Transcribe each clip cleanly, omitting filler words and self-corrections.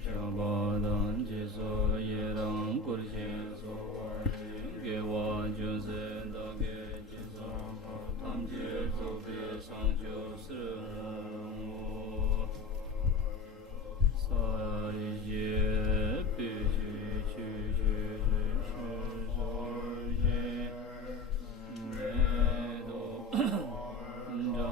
Shabadam jiso yedam kurje so ge wa junse da ge jiso tam je so be sang jo se sa ye bi ji chi ji shi so ye ne do da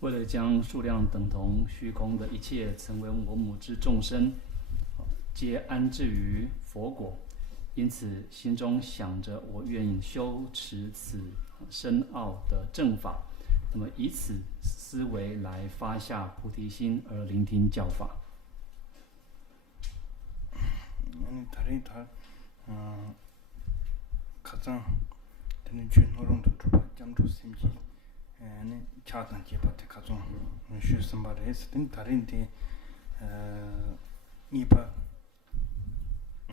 为了将数量等同虚空的一切成为我母之众生，皆安置于佛果，因此心中想着我愿修持此深奥的正法，那么以此思维来发下菩提心而聆听教法。차단 제바테 가좀 슈스마레스 등 다른데 이바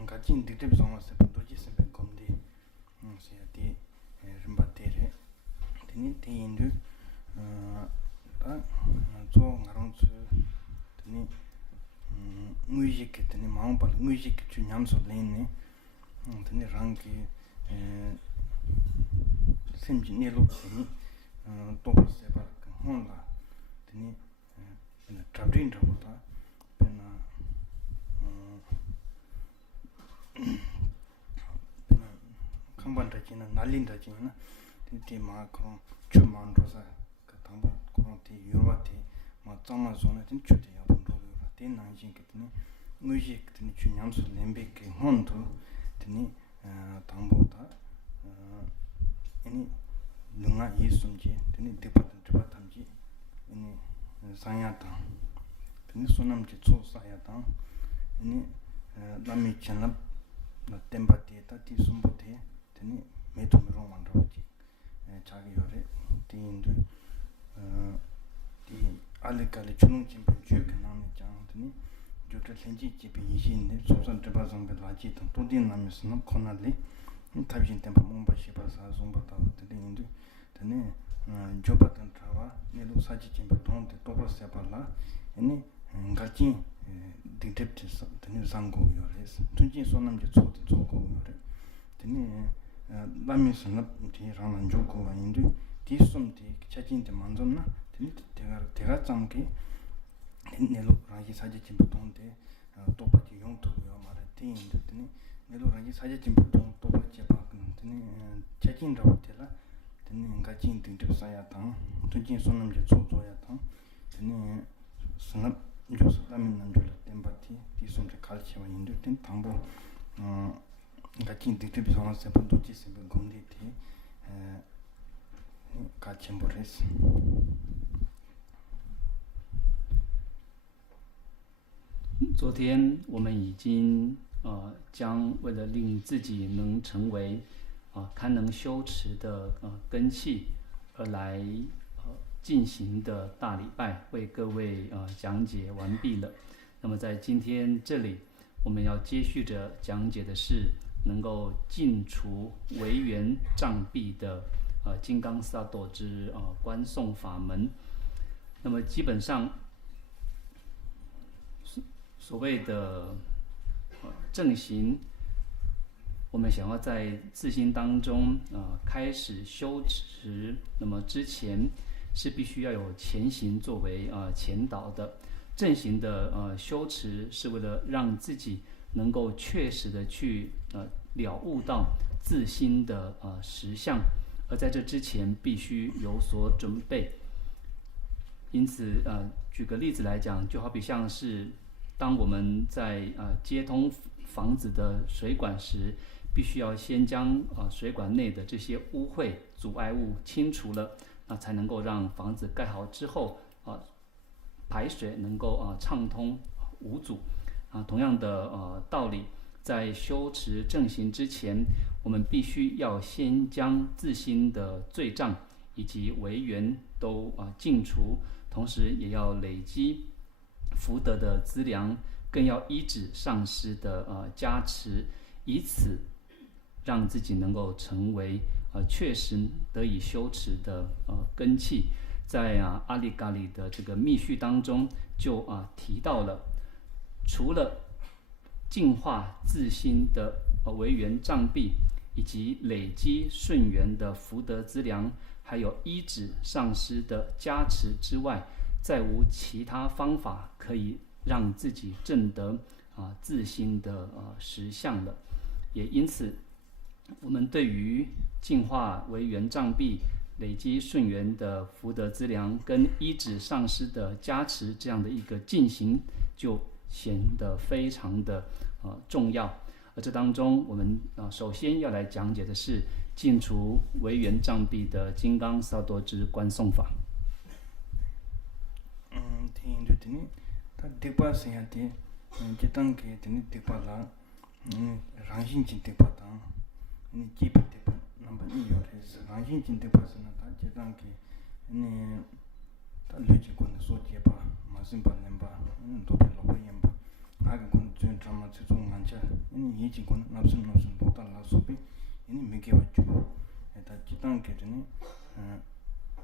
같이 디테브 정화세 도지 sembe komdi 시야디 림바테레 드니 테인드 저 나론츠 드니 뮤직 드니 마음발 뮤직 주냠소 레네 드니 랑기 semji nelo 드니 topa seba honla teni ina trabrin trabota pena kamban rachina nalin rachina teni maa korong chu maan rosa ka tangpa korong ti yurwa ti maa tsama zona teni chu te yabun rogo yura teni nangshin ka teni nguji teni chu nyamsu lembe ke hon to teni tangpo ta ini lunga yisumji teni dipatamji ini sanyatang teni sunamji tso sayatang ini lami chanlap tembati ta ti sumbote teni metumiro mandravaji chagi yore ti indu ti alikali chunung chimpa juke nami chang teni jutra lenji jibi yishi indi sosan dripazangbe laji tang todin nami sinam konali tabishin tempa mungpa shiba sa sumbata teni indu teni jobatan trawa nilu saji chimpa tongde toba sepa la ini ngachin dikdepti teni zango yores tunjin sonamji tsote tsoko yore teni lami sanap teni ranglan joko wa indu di sumdi chachin te manzom na teni tega tsamki teni nilu rangi saji chimpa tongde toba ki yong togo yo mara ti indu teni nilu rangi saji chimpa tong toba chepa teni chachin rawa tela teni ngachin dikdep sayatang tunjin sonamji tsoto yatang teni sanap josa lamin namjola tembati di sumde kalchiwa indu teni tangbo ngachin dikdep songa sepa doji sepa gomdi ti kalchimbo res 昨天我们已经将为了令自己能成为堪能修持的根器而来进行的大礼拜，为各位讲解完毕了。那么在今天这里，我们要接续着讲解的是能够尽除违缘障蔽的金刚萨埵之观诵法门。那么基本上所谓的正行，我们想要在自心当中开始修持，那么之前是必须要有前行作为前导的。正行的修持是为了让自己能够确实的去了悟到自心的实相，而在这之前必须有所准备。因此举个例子来讲，就好比像是当我们在接通房子的水管时，必须要先将水管内的这些污秽阻碍物清除了，那才能够让房子盖好之后排水能够畅通无阻。同样的道理，在修持正行之前，我们必须要先将自心的罪障以及违缘都净除，同时也要累积福德的资粮，更要依止上师的加持，以此让自己能够成为确实得以修持的根器。在阿里嘎里的这个密序当中就提到了，除了净化自心的违缘障蔽，以及累积顺缘的福德资粮，还有依止上师的加持之外，再无其他方法可以让自己证得自心的实相了。也因此，我们对于净化违缘障蔽、累积顺缘的福德资粮跟依止上师的加持这样的一个进行，就显得非常的重要。而这当中，我们首先要来讲解的是尽除违缘障蔽的金刚萨埵之观诵法。听着听，他迪巴生下的，这当给听迪巴啦，让心情迪巴当，基本迪巴。number 1有的是让心情迪巴是呢，他这当给他累积过的所结吧，马上把人吧，多变老不一样吧，那个过最专门这种安家，以前过那是多大老手臂，没给我住，他这当给的呢，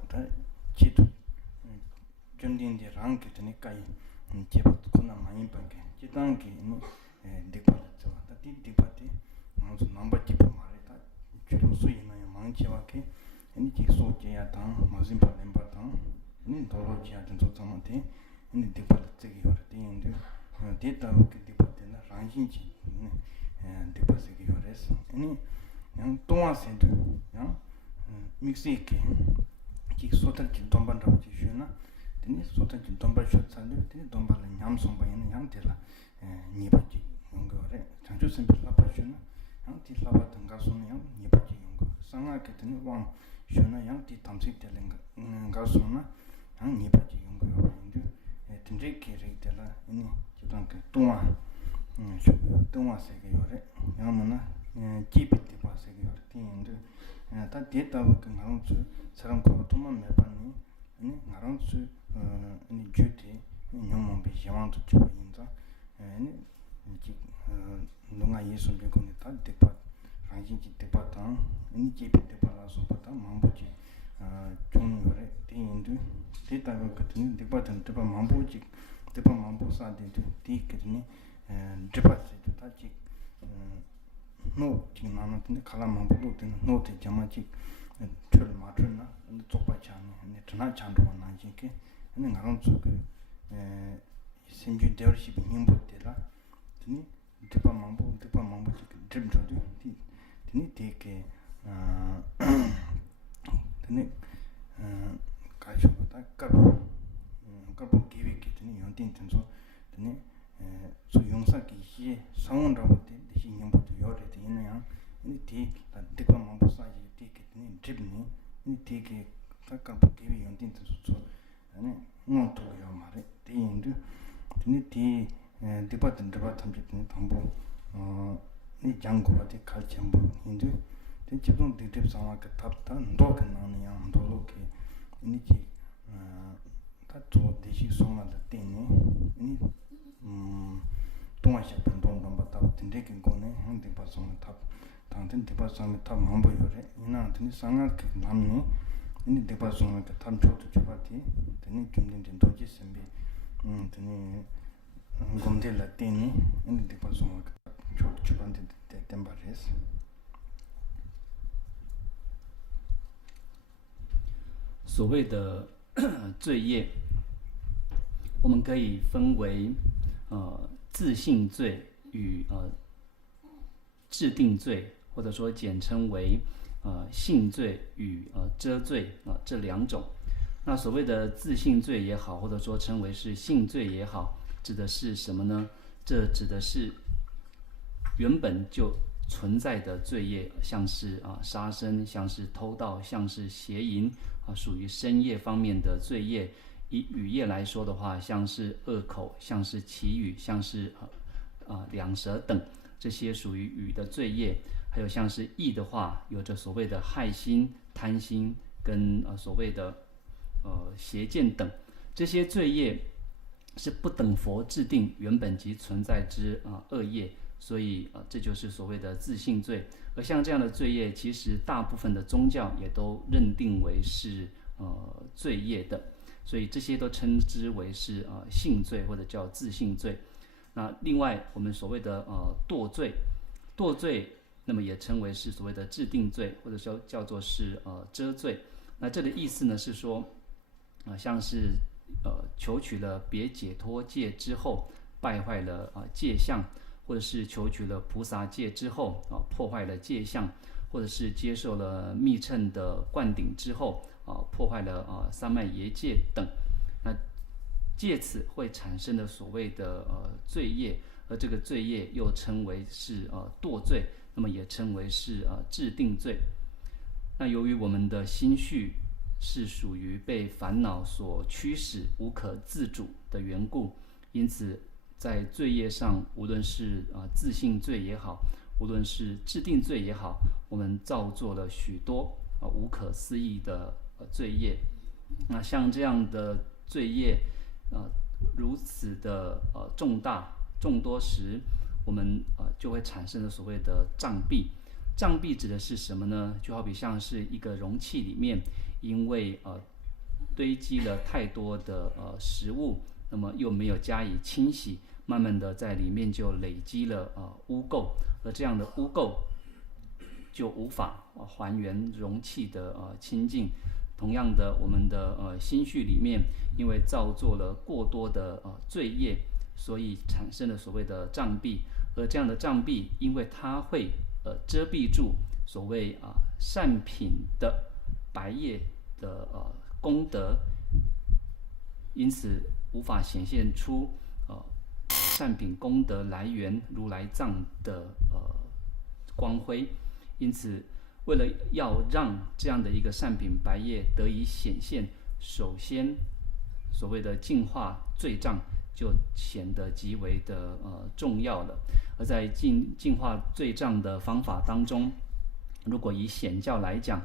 他记住。真正的让给的那个，结果可能蛮一般的，这当给迪巴的是吧？他迪巴的，我说number几不嘛的，他就所以呢，蛮结果的，这手机呀当，马上把人把当，多罗机啊，真做怎么的，迪巴的这个有的，这到给迪巴的那让心情，迪巴这个有的是，东亚线的，mix一个，这说的就东半岛就学呢。소탄 돈바 숏산데 되게 돈바는 냠송바는 냠들라 니바지 용거래 장주 샘플라 빠주나 양티 라바 등가소는 양 니바지 용거 상하게 되는 왕 쇼나 양티 탐식 되는 가소나 양 니바지 용거 인도 된제 계획들라 이니 지단 그 동화 동화 세계 요래 양문나 기비티 바세계 요래 인도 다 데이터가 그 나온서 사람 거 돈만 매반니 나랑스 주티 뇽몽비 시왕도 주인자 농아 예수 비고니 다 데파 라진지 데파탄 지피 데파라서 파타 망보지 종요래 대인도 데이터가 같은 데파탄 데파 망보지 데파 망보사데도 디케니 데파스도 다지 노 지금 나한테 칼라 망보도 되는 노트 자마지 출 마트나 쪽바찬이 전화 찬도가 나지게 나랑 그 신주 대열십 님부터라 드니 디파 망보 드림저도 드니 되게 드니 가셔다 까보 기획이 드니 연된전서 드니 소 용사기 시 상원라고 되시 님부터 요래 되는 디 디파 망보 사지 되게 드니 드니 되게 까보 기획 연된전서 아니 노토요 말에 대인도 드니 디바든 디바탐지 담보 이 장고한테 갈지 한번 인도 된 집중 디립 상황 그 탑다 너가 나는 양 도로게 이니지 다또 대시 송나다 때니 이니 동아시아 분동도 받다 된데긴 거네 한데 봐서 탑 당된 디바상에 탑 망보여래 이나 드니 상할 그 남니 이니 디바상에 탑 좋도 줘봐티 드니 김된된 도지 선비 드니 곰델라 때니 이니 디바상에 좋도 줘반데 템바레스 所谓的罪业，我们可以分为自性罪与制定罪，或者说简称为性罪与遮罪这两种。那所谓的自性罪也好，或者说称为是性罪也好，指的是什么呢？这指的是原本就存在的罪业，像是杀生，像是偷盗，像是邪淫属于身业方面的罪业。以语业来说的话，像是恶口，像是绮语，像是两舌等，这些属于语的罪业。还有像是意的话，有着所谓的害心、贪心跟所谓的邪见等，这些罪业是不等佛制定原本即存在之恶业。所以这就是所谓的自性罪。而像这样的罪业，其实大部分的宗教也都认定为是罪业的，所以这些都称之为是性罪或者叫自性罪。那另外我们所谓的堕罪，堕罪那么也称为是所谓的制定罪，或者说叫做是遮罪。那这个意思呢是说像是求取了别解脱戒之后败坏了戒相，或者是求取了菩萨戒之后破坏了戒相，或者是接受了密乘的灌顶之后破坏了三昧耶戒等，那借此会产生的所谓的罪业，而这个罪业又称为是堕罪，那么也称为是制定罪。那由于我们的心绪是属于被烦恼所驱使无可自主的缘故，因此在罪业上，无论是自性罪也好，无论是制定罪也好，我们造作了许多无可思议的罪业。那像这样的罪业如此的重大众多时，我们就会产生了所谓的障蔽。障蔽指的是什么呢？就好比像是一个容器里面，因为堆积了太多的食物，那么又没有加以清洗，慢慢的在里面就累积了污垢，而这样的污垢就无法还原容器的清净。同样的，我们的心绪里面因为造作了过多的罪业，所以产生了所谓的障蔽，而这样的障蔽因为它会遮蔽住所谓善品的白业的功德，因此无法显现出善品功德来源如来藏的光辉。因此为了要让这样的一个善品白业得以显现，首先所谓的净化罪障就显得极为的重要了。而在净化罪障的方法当中，如果以显教来讲，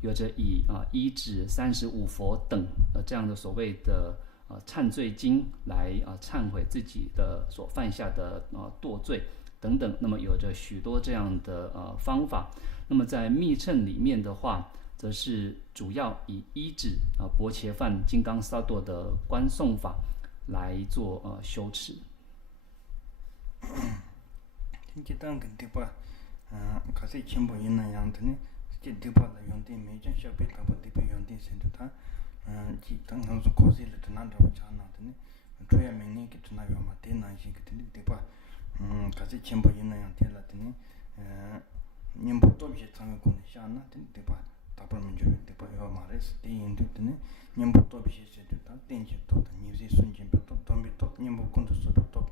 有着以一指35佛等这样的所谓的忏罪经来忏悔自己的所犯下的堕罪等等，那么有着许多这样的方法。那么在密乘里面的话，则是主要以一指薄伽梵金刚萨埵的观诵法来做修持。tinki tanga dipa kasi chenpo ina yang tani chi dipa la yonti mejan shabi taba dipa yonti sendu ta chi tang nangzu kosi la tana rawa chana tani choya mingni ki tana yoma te na shi ki tani dipa kasi chenpo ina yang te la tani nyambo tobi shi tanga kuni sha na tani dipa tapar minjo dipa yoma res te yindu tani nyambo tobi shi sendu ta tenji top ta nyivzi sunjimbe top tombi top nyambo kundu sobi top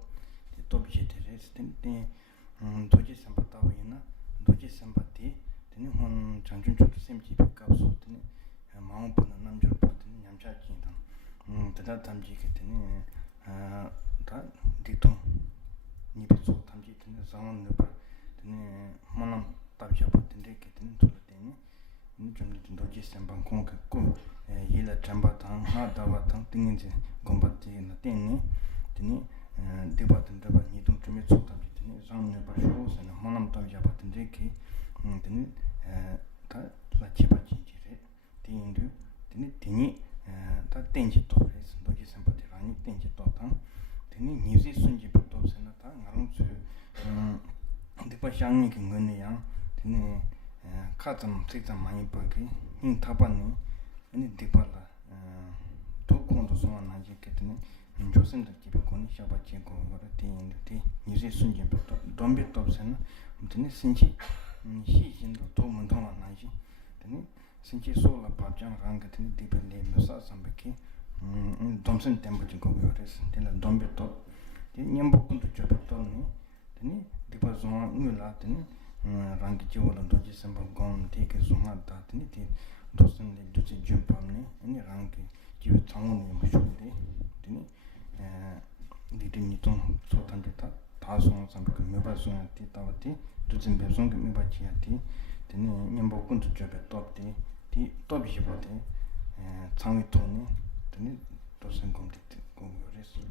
tobi shi te res tani 도지 삼바타오이나 도지 삼바티 되는 혼 장준 쪽도 셈지 백가서 되는 마음 보는 남절 보는 냠차진다 대다 담지 되는 다 디통 니비소 담지 되는 상황 넣어 되는 만남 답잡아 된데 게든 돌아대니 좀 도지 semban konka ko yila chamba tang ha dawa tang tingin je gomba ti na tenni tini deba tan deba ni tum chumi chota bi tini ram ne ba sho sa na manam ta ja ba tan je ki tini ta la cheba ji ji re tin du tini ta tenji to re doji semba ti rani tenji to tang tini nizi sunji ba to sa na ta ngarung chu deba shang ni ki ngone yang tini 카좀 책장 많이 보기 인 타반니 아니 디발라 도콘도 소만 하지 했더니 조선도 집에 권이 샤바치 거를 되는데 이제 순진부터 돈비 dobsen 무슨 신치 시신도 도문도만 하지 되니 신치 소라 밥장 랑 같은 디벨레 무사 삼백이 domsen 템버진 거기어스 되는 돈비 도 냠복군도 접었더니 되니 디바존 응을라 되니 rangi chiwala doji samba gom teke zunga da tini ti dosan de doji jumpamni ani rangi chiwa changu ni mushukde tini diti nitong sotan de ta songa samba ka meba songa ti tawa ti doji mbe songa meba chiya ti tini nyambo kuntu chobe top ti top shiba ti changi toni tini dosan gom ti gom yoresi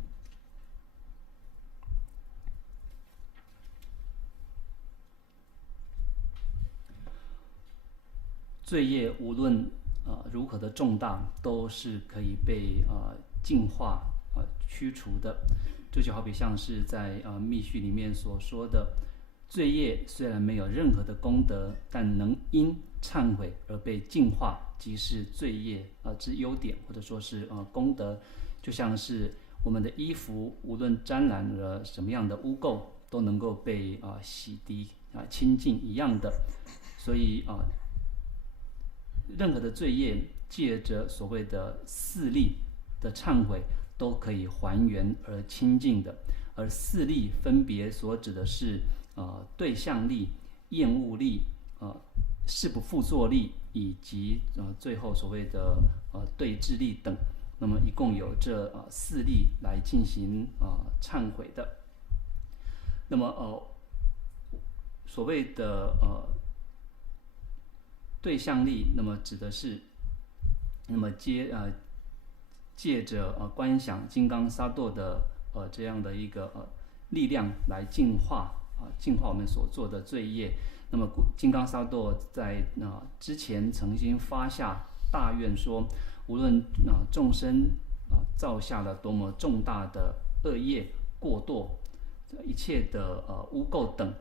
罪业无论如何的重大，都是可以被净化驱除的。这就好比像是在密续里面所说的，罪业虽然没有任何的功德，但能因忏悔而被净化，即是罪业之优点，或者说是功德。就像是我们的衣服，无论沾染了什么样的污垢，都能够被洗涤清净一样的。所以任何的罪业借着所谓的四力的忏悔都可以还原而清净的。而四力分别所指的是对象力、厌恶力、誓不复作力，以及最后所谓的对治力等。那么一共有这四力来进行忏悔的。那么所谓的对象力，那么指的是，那么借着观想金刚萨埵的这样的一个力量来净化我们所做的罪业。那么金刚萨埵在之前曾经发下大愿说，无论众生造下了多么重大的恶业过堕，一切的污垢等，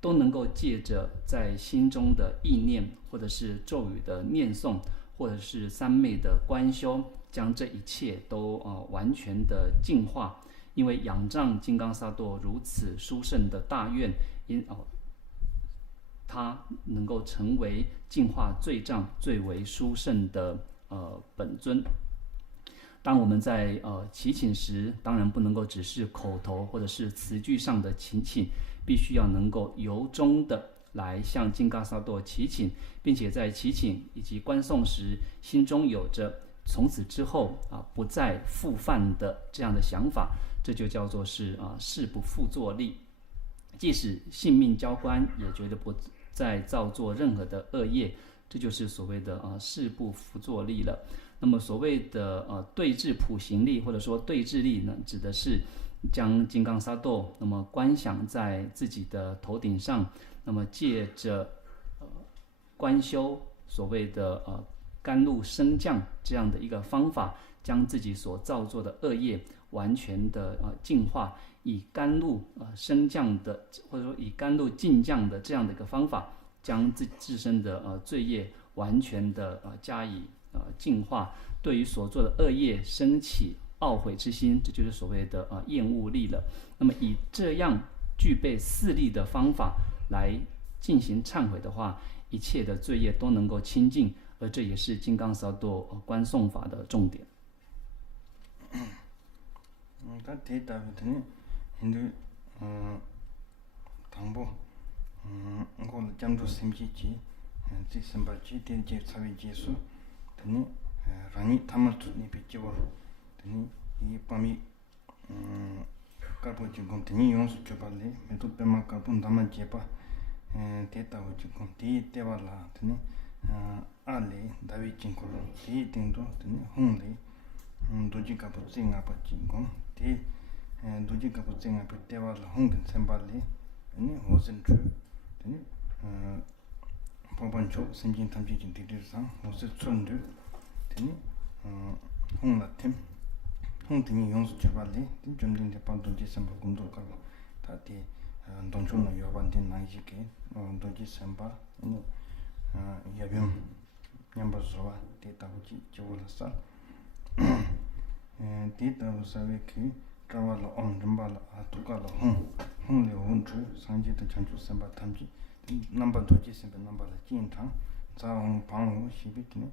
都能够借着在心中的意念，或者是咒语的念诵，或者是三昧的观修，将这一切都完全的净化。因为仰仗金刚萨埵如此殊胜的大愿，它能够成为净化罪障最为殊胜的本尊。当我们在祈请时，当然不能够只是口头或者是词句上的祈请，必须要能够由衷的来向金刚萨埵祈请，并且在祈请以及观诵时，心中有着从此之后不再复犯的这样的想法，这就叫做是誓不复作力。即使性命交关，也绝对不再造作任何的恶业，这就是所谓的誓不复作力了。那么所谓的对治普行力，或者说对治力呢，指的是将金刚萨埵那么观想在自己的头顶上，那么借着观修所谓的甘露升降这样的一个方法，将自己所造作的恶业完全的净化，以甘露升降的，或者说以甘露进降的这样的一个方法，将自身的罪业完全的加以净化。对于所做的恶业升起懊悔之心，这就是所谓的厌恶力了。那么以这样具备四力的方法来进行忏悔的话，一切的罪业都能够清净，而这也是金刚萨埵观诵法的重点。다 데이터부터는 힌두 당보 이걸 잠도 심지지 지선바지 된제 사회지수 되니 라니 타마투니 비치워 되니 이 밤이 까보지 공더니 용수 줘발래 메도 빼마 까본 담아 제바 데이터 지금 데이터라 되니 알레 다위 진고 데이팅도 되니 홍리 도지가 붙징아 붙징고 데 도지가 붙징아 붙대와 홍근 셈발리 아니 호센트 되니 법원초 생긴 탐지진 디디상 호세 촌드 되니 홍라팀 홍등이 용수 제발리 좀된데 반도지 셈바 공도가고 다티 동촌의 여반된 나이지게 도지 셈바 야빔 냠바스와 데이터지 저울사 데이터사베키 트라발로 온름발 아투가로 홍레 온주 상지의 chanchu 셈바 탐지 넘버 도지 셈바 넘버를 진탕 자홍 방호 시비티네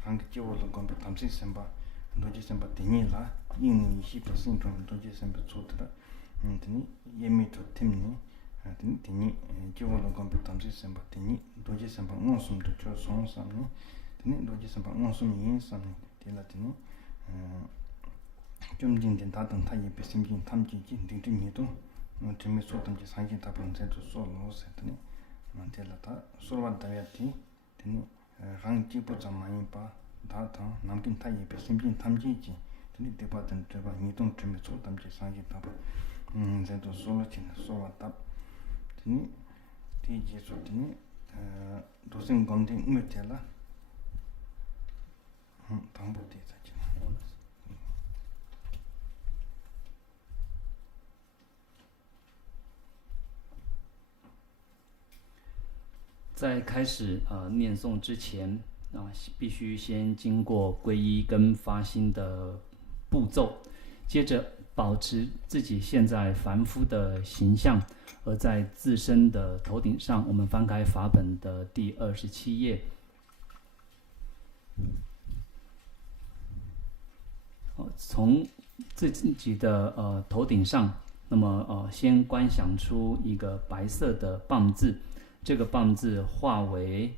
한국 지역으로 건배 탐지 셈바 도지 셈바 되니라 이니 20% 좀 도지 셈바 좋더라 되니 예미도 팀니 되니 지역으로 건배 탐지 셈바 되니 도지 셈바 온숨도 저 손삼니 되니 도지 셈바 온숨 인삼니 되라더니 좀 진진 다든 타이 베심진 탐지지 딩딩이도 재미 소탐지 상기 답은 제도 솔로스 했더니 만텔라다 솔반다야티 되니 랑지부 잠만이 봐 다다 남긴 타이 베심진 탐지지 되니 대바든 대바 이동 재미 소탐지 상기 답은 제도 솔로친 소와답 되니 디지 소더니 도생 건딩 메텔라 당부되자在开始念诵之前必须先经过皈依跟发心的步骤，接着保持自己现在凡夫的形象，而在自身的头顶上，我们翻开法本的第27页。从自己的头顶上，那么先观想出一个白色的棒字，这个棒字化为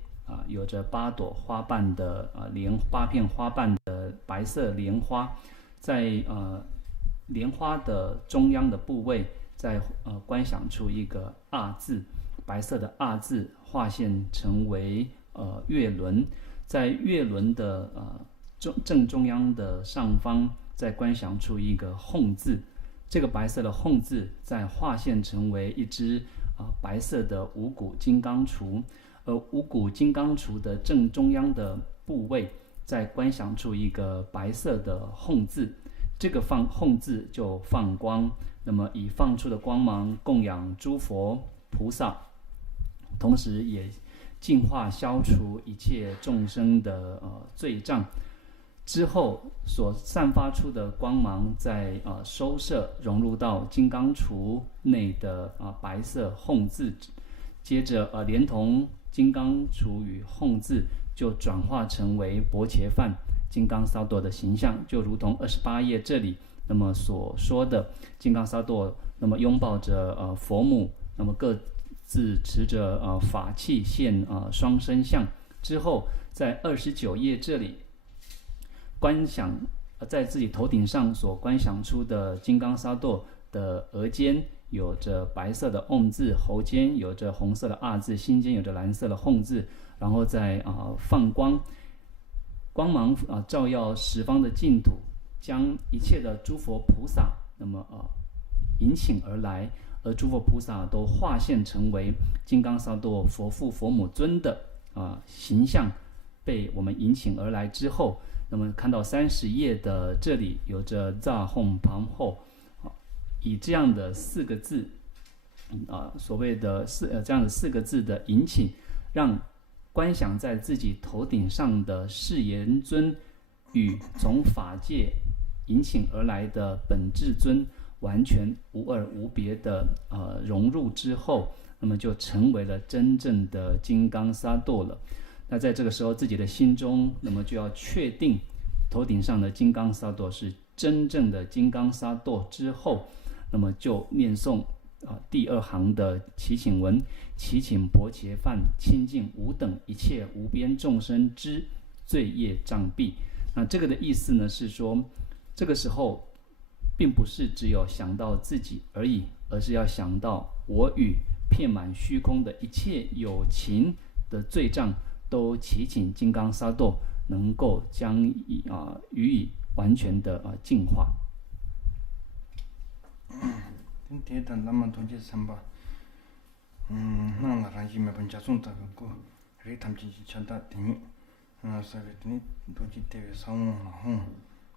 有着8朵花瓣的8片花瓣的白色莲花，在莲花的中央的部位，再观想出一个阿字，白色的阿字划线成为月轮，在月轮的正中央的上方，再观想出一个吽字，这个白色的吽字再划线成为一只白色的五谷金刚杵，而五谷金刚杵的正中央的部位，再观想出一个白色的吽字，这个吽字就放光，那么以放出的光芒供养诸佛菩萨，同时也净化消除一切众生的罪障。之后所散发出的光芒在收摄融入到金刚杵内的白色吽字，接着连同金刚杵与吽字就转化成为薄伽梵金刚萨埵的形象，就如同28页这里那么所说的金刚萨埵，那么拥抱着佛母，那么各自持着法器现双身像。之后在29页这里观想在自己头顶上所观想出的金刚萨埵的额间有着白色的唵字，喉间有着红色的阿字，心间有着蓝色的吽字，然后再放光，光芒照耀十方的净土，将一切的诸佛菩萨那么引请而来，而诸佛菩萨都化现成为金刚萨埵佛父佛母尊的形象，被我们引请而来之后，那么看到30页的这里有着za hom pam ho，以这样的4个字所谓的这样的4个字的引请，让观想在自己头顶上的誓言尊与从法界引请而来的本智尊完全无二无别的融入之后，那么就成为了真正的金刚萨埵了。那在这个时候自己的心中，那么就要确定头顶上的金刚萨埵是真正的金刚萨埵之后，那么就念诵第2行的祈请文，祈请薄伽梵清净无等一切无边众生之罪业障蔽。那这个的意思呢，是说这个时候并不是只有想到自己而已，而是要想到我与遍满虚空的一切有情的罪障，都祈请金刚萨埵能够将予以完全的净化。대단 남만 돈지 삼바 나나 rangi me ban jasun ta ko re tamji chanda tini savetni doji te saung na hon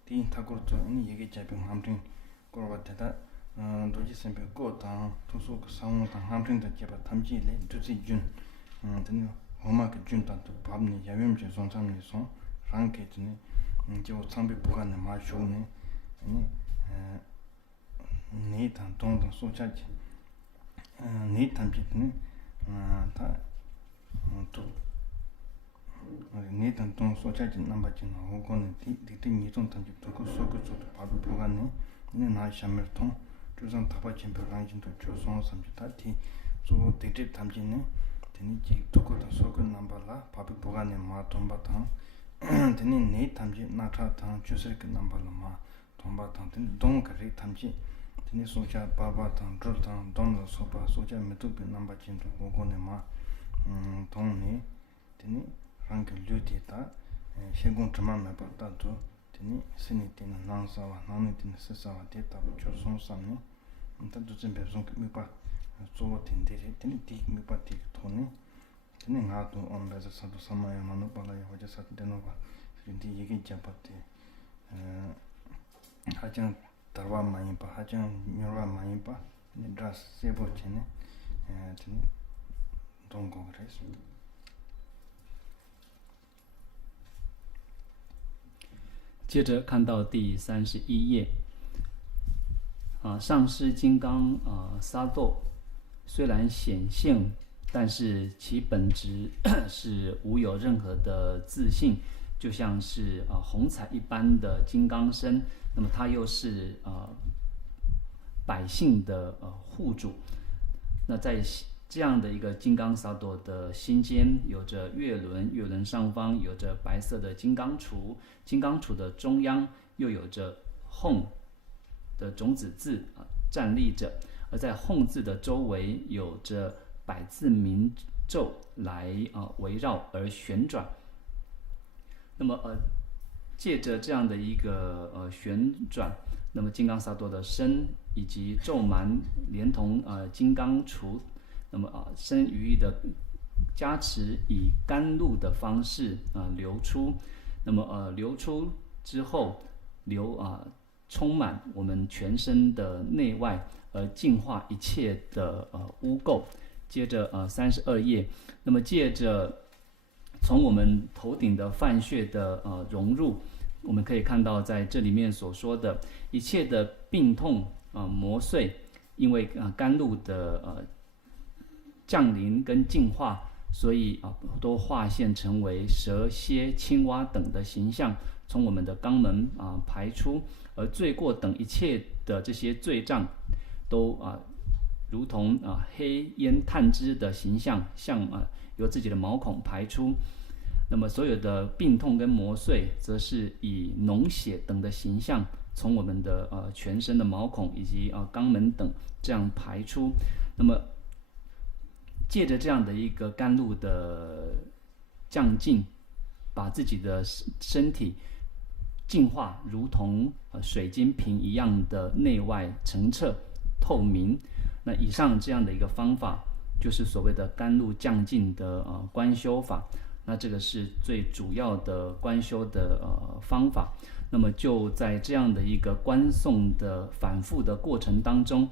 tin thakor to ni yege jabe hamrin korwa ta doji sembe ko ta tosu ko saung ta hamrin da jeba tamji le doji jun tini homa ke jun ta to babni yavem je son sam ni son rang ke tini jo sambe buga ne ma shu ne ni ne tan tong da so cha ji ne tamji ni 다 또 네단 동 소차진 남바진 오고는 디디 니종 탐지 도고 소고도 바로 보관네 네 나샤메통 주선 타바진 별랑진도 조선 삼지다티 소 디디 탐지네 데니지 도고도 소고 남발라 바비 보관네 마 돈바탕 데니 네 탐지 나타탕 주스르 그 남발라 마 돈바탕 데니 동가리 탐지 tini socha baba tang drul tang donlo sopa socha metupi namba chintu gogo ne ma tong ni tini rangi lyuti ta shegung chima me pa ta tu tini sini tina nang sawa nani tina si sawa te tabu chur song sam ni ta tu zimbe zong mi pa zogo tin diri tini dik mi pa dik to ni tini nga tu ombeza sadu samaya manu pala ya waja sadu deno pa rinti yegi japa te hachang tarwa mayimpa hachang nyorwa mayimpa dras sebo chene tini dongo gres 接着看到第31页上师金刚萨埵虽然显现，但是其本质是无有任何的自信，就像是虹彩一般的金刚身，那么它又是百姓的护主。那在这样的一个金刚萨埵的心间，有着月轮，月轮上方有着白色的金刚杵，金刚杵的中央又有着吽的种子字站立着，而在吽字的周围有着百字明咒来围绕而旋转。那么借着这样的一个旋转，那么金刚萨埵的身以及咒蛮连同金刚杵，那么身语意的加持，以甘露的方式流出。那么流出之后，充满我们全身的内外，净化一切的污垢。接着32页，那么借着从我们头顶的泛血的融入，我们可以看到在这里面所说的一切的病痛磨碎，因为甘露的降临跟净化，所以都化现成为蛇蝎青蛙等的形象，从我们的肛门排出，而罪过等一切的这些罪障都如同黑烟炭汁的形象，像由自己的毛孔排出。那么所有的病痛跟磨碎，则是以脓血等的形象，从我们的全身的毛孔以及肛门等这样排出。那么借着这样的一个甘露的降尽，把自己的身体净化，如同水晶瓶一样的内外澄澈透明。那以上这样的一个方法，就是所谓的甘露降尽的观修法。那这个是最主要的观修的方法。那么就在这样的一个观诵的反复的过程当中，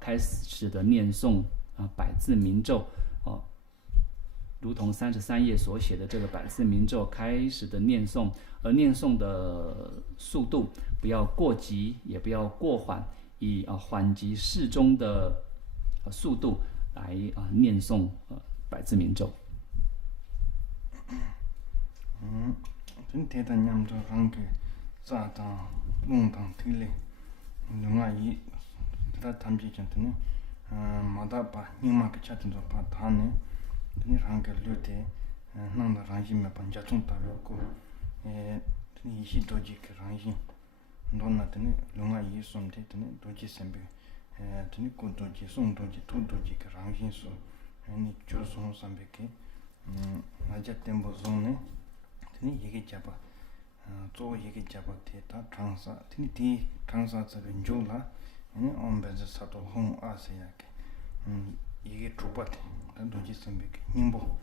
开始的念诵百字明咒，如同33页所写的这个百字明咒开始的念诵，而念诵的速度不要过急，也不要过缓，以缓急适中的速度来念诵百字明咒。真대단 냠도 rangi 자당 롱당 틀리 누가이 다 탐지 전에 마다바 니마케 차튼도 파타네 니 rangi 류테 난다 rangi메 반자총 따르고 니 시도지 그 rangi 논나더니 누가이 somte 드네 도지 셈베 teni kudoji, songdoji, todoji ka rangshin su, chur song sambeke, naja tembo zongne, teni yeke jaba, zo yeke jaba te ta trangsa, teni ti trangsa tsabe njo la, ombeze sato hong ase yake, yeke trupa te, ta doji sambeke, nyingbo,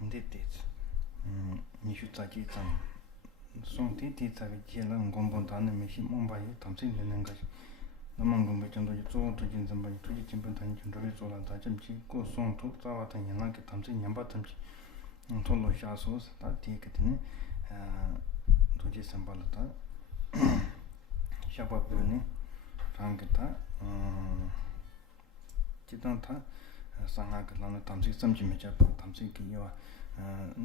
nde tezi, nishu tsaji tsam, song te tsabe jie la ngombo tane meshi momba ye tamsi nenengashi, namang gombe chandoji zo doji zambaji tuji chimpan tani chundori zola dajamchi ko song tu zawa tani yanagi tamsi nyamba tamchi tolo sha sos ta tiye tene doji sambala ta shaba pyone rangi ta chidang ta sanga ka lana tamsi samchi mecha pa tamsi ki yawa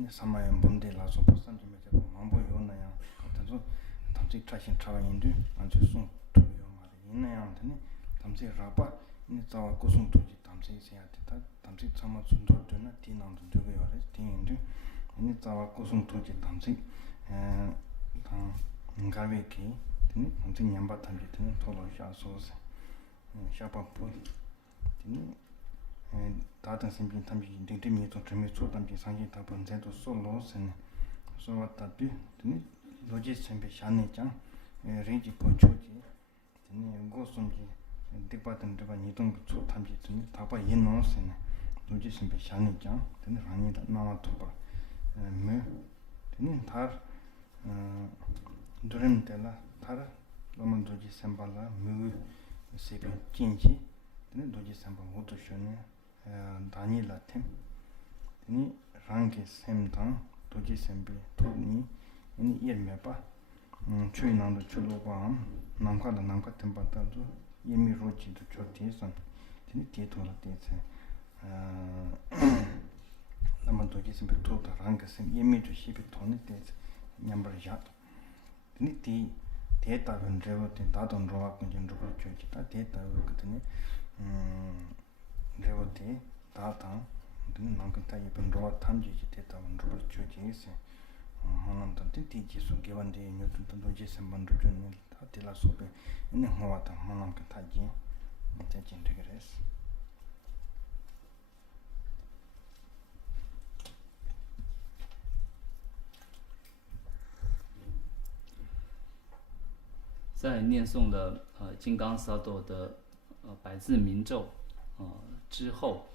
samaya mbonde la sopa samchi mecha pa mambo yo na yang tanzo tamsi trashin trawa yindu anzu song tu yo 인나양 되네 담시 라바 이 자와 고송 도지 담시 있어야 됐다 담시 참아 준도 되나 디난도 되게 요래 디인데 이 자와 고송 도지 담시 다 인가베키 되네 담시 냠바 담시 되는 토로샤 소스 샤바포 되네 다른 심빈 담시 딩딩이 좀 재미있어 담시 상기 다 번째도 솔로스네 소와타비 되네 로지 셈베 샤네장 레지 포초지 고송지 디파트먼트 바 니동 초 탐지 좀 다바 예노스네 노지 심베 샤니장 되는 아니다 나와도 봐 네. 되는 다 드림텔라 타라 너만 도지 셈발라 무 세베 진지 되는 도지 셈바 모두 쇼네 다니라 템 되니 랑게 셈당 도지 셈베 토니 이 일메바 추인한도 출로바 남카다 남카 템바타도 예미 로지도 좋대선 되니 디토라 되세 남한도기 심베 토다 랑게심 예미도 시비 토니 되세 냠버자 되니 디 데이터는 레버데 다돈 로아 kunjin 로버 줘지다 데이터 그더니 레버데 다타 되니 남카타 예쁜 로아 탐지지 데이터는 로버 줘지세 하나도 티티 소개반데 뉴턴도 도지 선반도 주는 다텔라 소베 있는 호와다 하나만 타지 대진 되게레스 在念诵了金刚萨埵的百字明咒之后，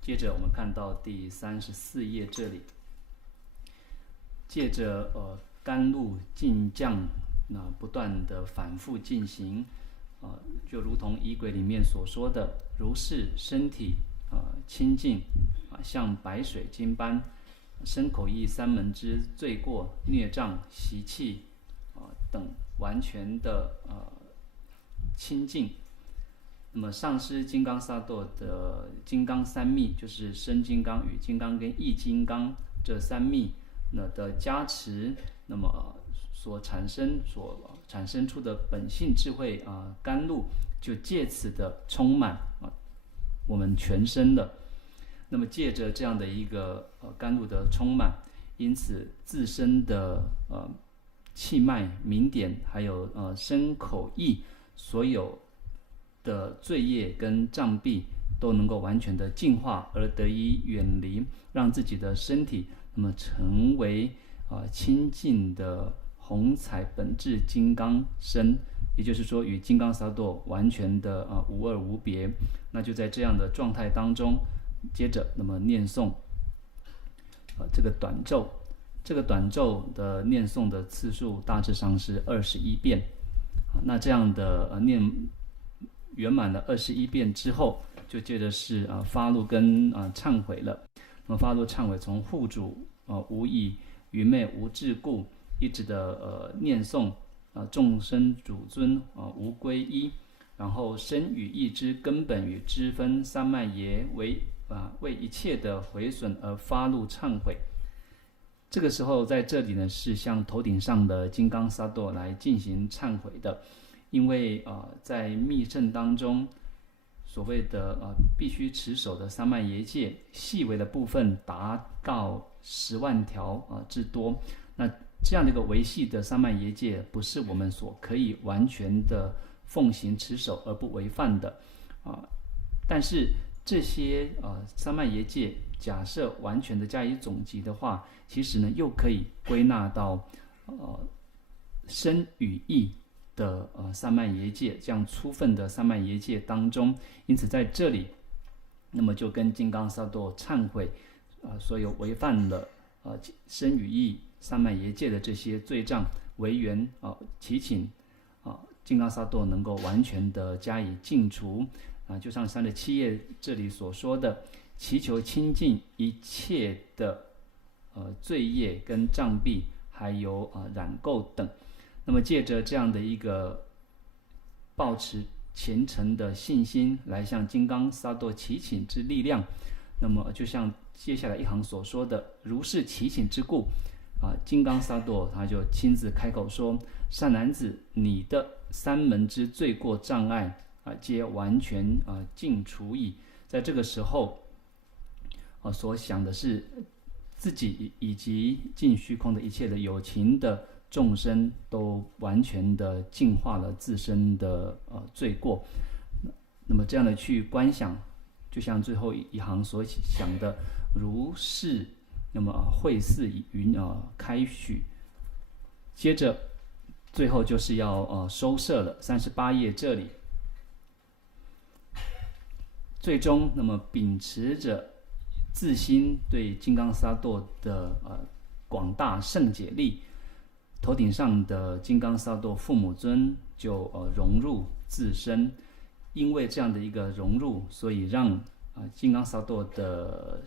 接着我们看到第34页这里，借着甘露进降不断的反复进行，就如同仪轨里面所说的，如是身体清净像白水晶般，身口意三门之罪过孽障习气等完全的清净。那么上师金刚萨埵的金刚三密，就是身金刚、语金刚跟意金刚这三密的加持，那么所产生出的本性智慧甘露，就借此的充满我们全身的。那么借着这样的一个甘露的充满，因此自身的气脉明点，还有身口意所有的罪业跟障蔽都能够完全的净化，而得以远离，让自己的身体那么成为清净的红彩本质金刚身，也就是说与金刚萨埵完全的无二无别。那就在这样的状态当中，接着那么念诵这个短咒，这个短咒的念诵的次数大致上是21遍。那这样的念圆满了21遍之后，就接着是发露跟忏悔了。那么发露忏悔，从护主无以愚昧无智故，一直的念诵众生主尊无归依，然后身语意之根本与支分三昧耶为一切的毁损而发露忏悔。这个时候在这里呢，是向头顶上的金刚萨埵来进行忏悔的。因为在密乘当中，所谓的必须持守的三昧耶戒，细微的部分达到10万条之多。那这样的一个维系的三昧耶戒，不是我们所可以完全的奉行持守而不违犯的。但是这些三昧耶戒，假设完全的加以总集的话，其实呢又可以归纳到身语意的三昧耶戒，这样粗分的三昧耶戒当中。因此在这里，那么就跟金刚萨埵忏悔所有违犯了身语意三昧耶戒的这些罪障为缘祈请金刚萨埵能够完全的加以净除就像37页这里所说的，祈求清净一切的罪业跟障蔽，还有染垢等。那么借着这样的一个抱持虔诚的信心来向金刚萨埵祈请之力量，那么就像接下来一行所说的，如是祈请之故金刚萨埵他就亲自开口说：善男子，你的三门之罪过障碍皆完全尽除矣。在这个时候所想的是自己以及尽虚空的一切的有情的众生都完全的净化了自身的罪过。那么这样的去观想，就像最后一行所想的，如是那么会似云开许。接着最后就是要收摄了38页这里，最终那么秉持着自心对金刚萨埵的广大圣解力，头顶上的金刚萨埵父母尊就融入自身。因为这样的一个融入，所以让金刚萨埵的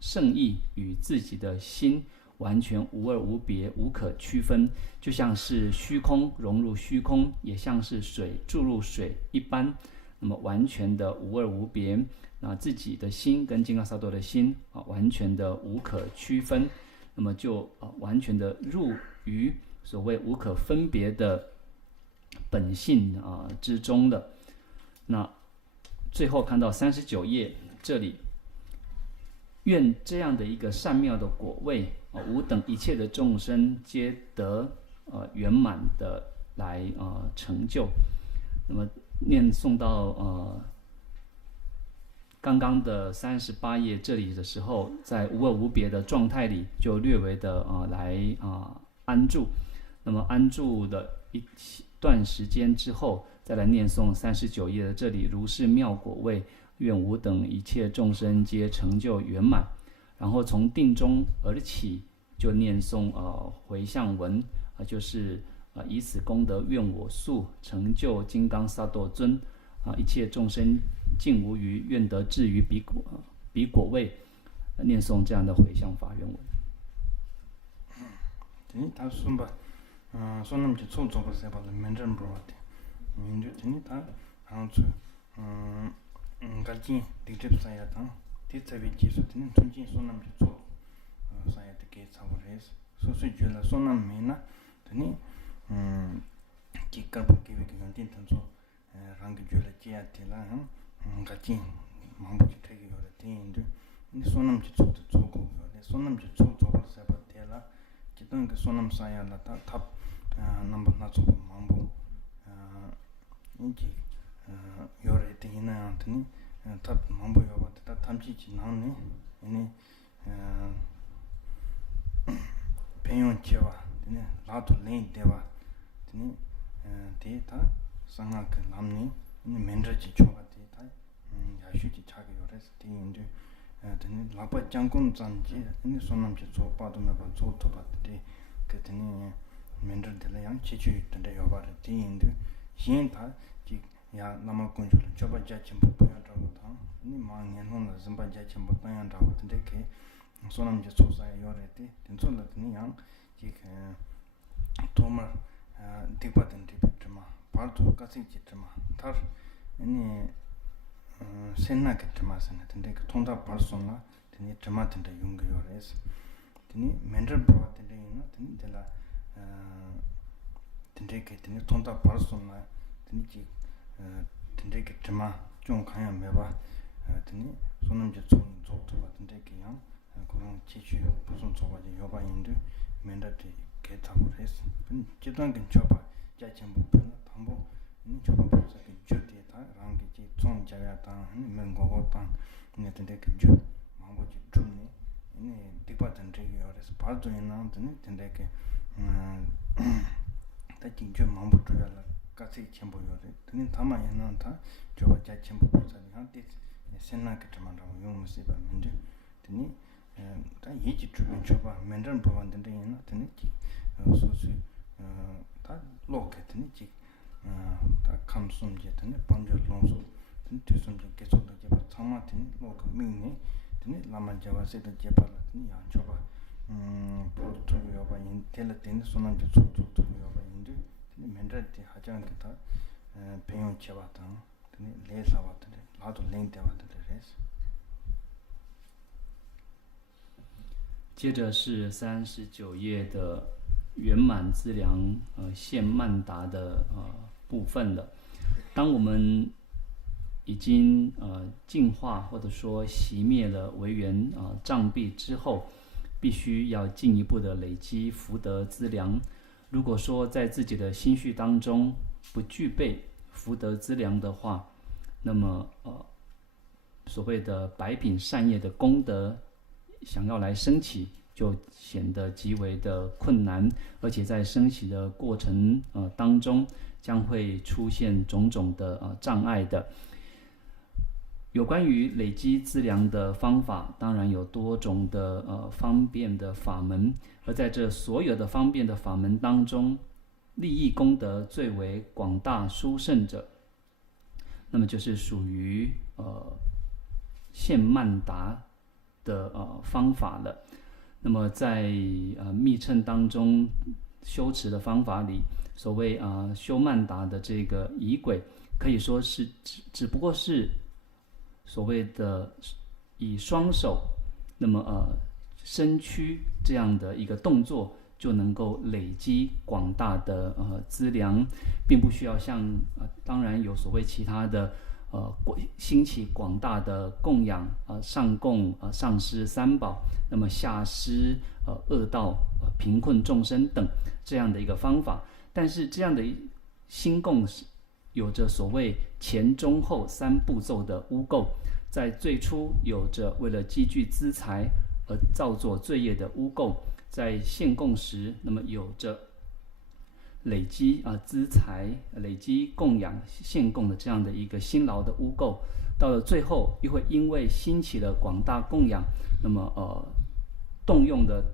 圣意与自己的心完全无二无别，无可区分，就像是虚空融入虚空，也像是水注入水一般，那么完全的无二无别。那自己的心跟金刚萨埵的心完全的无可区分，那么就完全的入于所谓无可分别的本性之中了。那最后看到39页这里，愿这样的一个善妙的果位吾等一切的众生皆得圆满的来成就。那么念诵到刚刚的38页这里的时候，在无二无别的状态里，就略微的来安住。那么安住的一段时间之后，再来念诵39页的这里，如是妙果位，愿吾等一切众生皆成就圆满。然后从定中而起，就念诵回向文就是以此功德，愿我速成就金刚萨埵尊一切众生尽无余，愿得至于彼果位。念诵这样的回向法愿文。他说吧，说那么就做个啥吧，没人不的，就听他好处，赶紧得这啥呀？当这这边技术，听从今说那么就做，啥呀？得给差不多是，所以觉得说那没呢，听几个不给个定成做，让个觉得这样的啦，赶紧忙不去这个的，听着，你说那么就做过的，说那么就做不啥吧的啦。기존 그 소남 사야나 탑 넘버 나서 망보 인지 요래 되나 안더니 탑 망보 요바 다 탐지지 나오네 이니 배용 쳐와 되네 나도 레인 대와 되네 데이터 상하 그 남니 이니 멘저지 쳐와 데이터 야슈지 차게 요래서 되는데 되네 라바 장군 잔지 이니 소남지 줘 봐도 나 봐줘 봐도 그때는 멘저들이 양 지주 있던데 여바를 되는데 신다 야 남아 군주를 줘봐 자침 보여라고 다 이 망년은 좀봐 자침 보여라고 근데 그 소남지 조사에 요래대 된sol라더니 양 지그 도마 디바든 디비트마 바도 같이 짓마 다 아니 센나겠지마선 근데 그 통다 발송나 되니 저마든데 용거요래서 되니 멘저 브로한테 있는 되니라 된데게 되니 통다 발송나 되니지 된데게 저마 좀 가야 매봐 되니 손님제 좀 좋다 같은데 그냥 그런 지주 무슨 저거지 여바인데 멘저티 개타고 했어. 근 지단 근처 봐. 자체 못 보는 방법 니 저거 벌써 그 주대다 랑게 좀 자야다 면 거고다 네 근데 그 주 망고지 좀네 네 디바던 저기요래서 봐도 있나는데 근데 다 진짜 망고 줘야라 같이 첨부요래 근데 다만 있는다 저거 자 첨부 벌써 한테 생각이 좀 안다고 용무시 봐 근데 근데 다 예지 주변 줘봐 맨전 보는데 있나 근데 소수 다 로켓니 지 다 감숨제 되네 번절 lonso 든 뒤숨제 계속도 제가 참마tin 로그 민네 되네 라만자와세도 제발라 되네 양초바 포르투요바 인텔레텐 소난제 소토토요바 인데 되네 멘드티 하장게 다 배용 제바다 되네 레사와데 라도 렌데와데 레스 接着是39页的圆满资粮现曼达的部分了。当我们已经净化或者说熄灭了为缘障蔽之后，必须要进一步的累积福德资粮。如果说在自己的心绪当中不具备福德资粮的话，那么所谓的百品善业的功德想要来升起，就显得极为的困难，而且在升起的过程当中，将会出现种种的障碍的。有关于累积资粮的方法，当然有多种的方便的法门，而在这所有的方便的法门当中，利益功德最为广大殊胜者，那么就是属于现曼达的方法了。那么在密乘当中修持的方法里，所谓修曼达的这个仪轨，可以说是只不过是所谓的以双手那么伸屈这样的一个动作，就能够累积广大的资粮，并不需要像当然有所谓其他的兴起广大的供养上供上施三宝，那么下施恶道贫困众生等这样的一个方法。但是这样的心供有着所谓前中后三步骤的污垢，在最初有着为了积聚资财而造作罪业的污垢，在献供时那么有着累积资财、累积供养献供的这样的一个辛劳的污垢，到了最后又会因为兴起了广大供养，那么动用的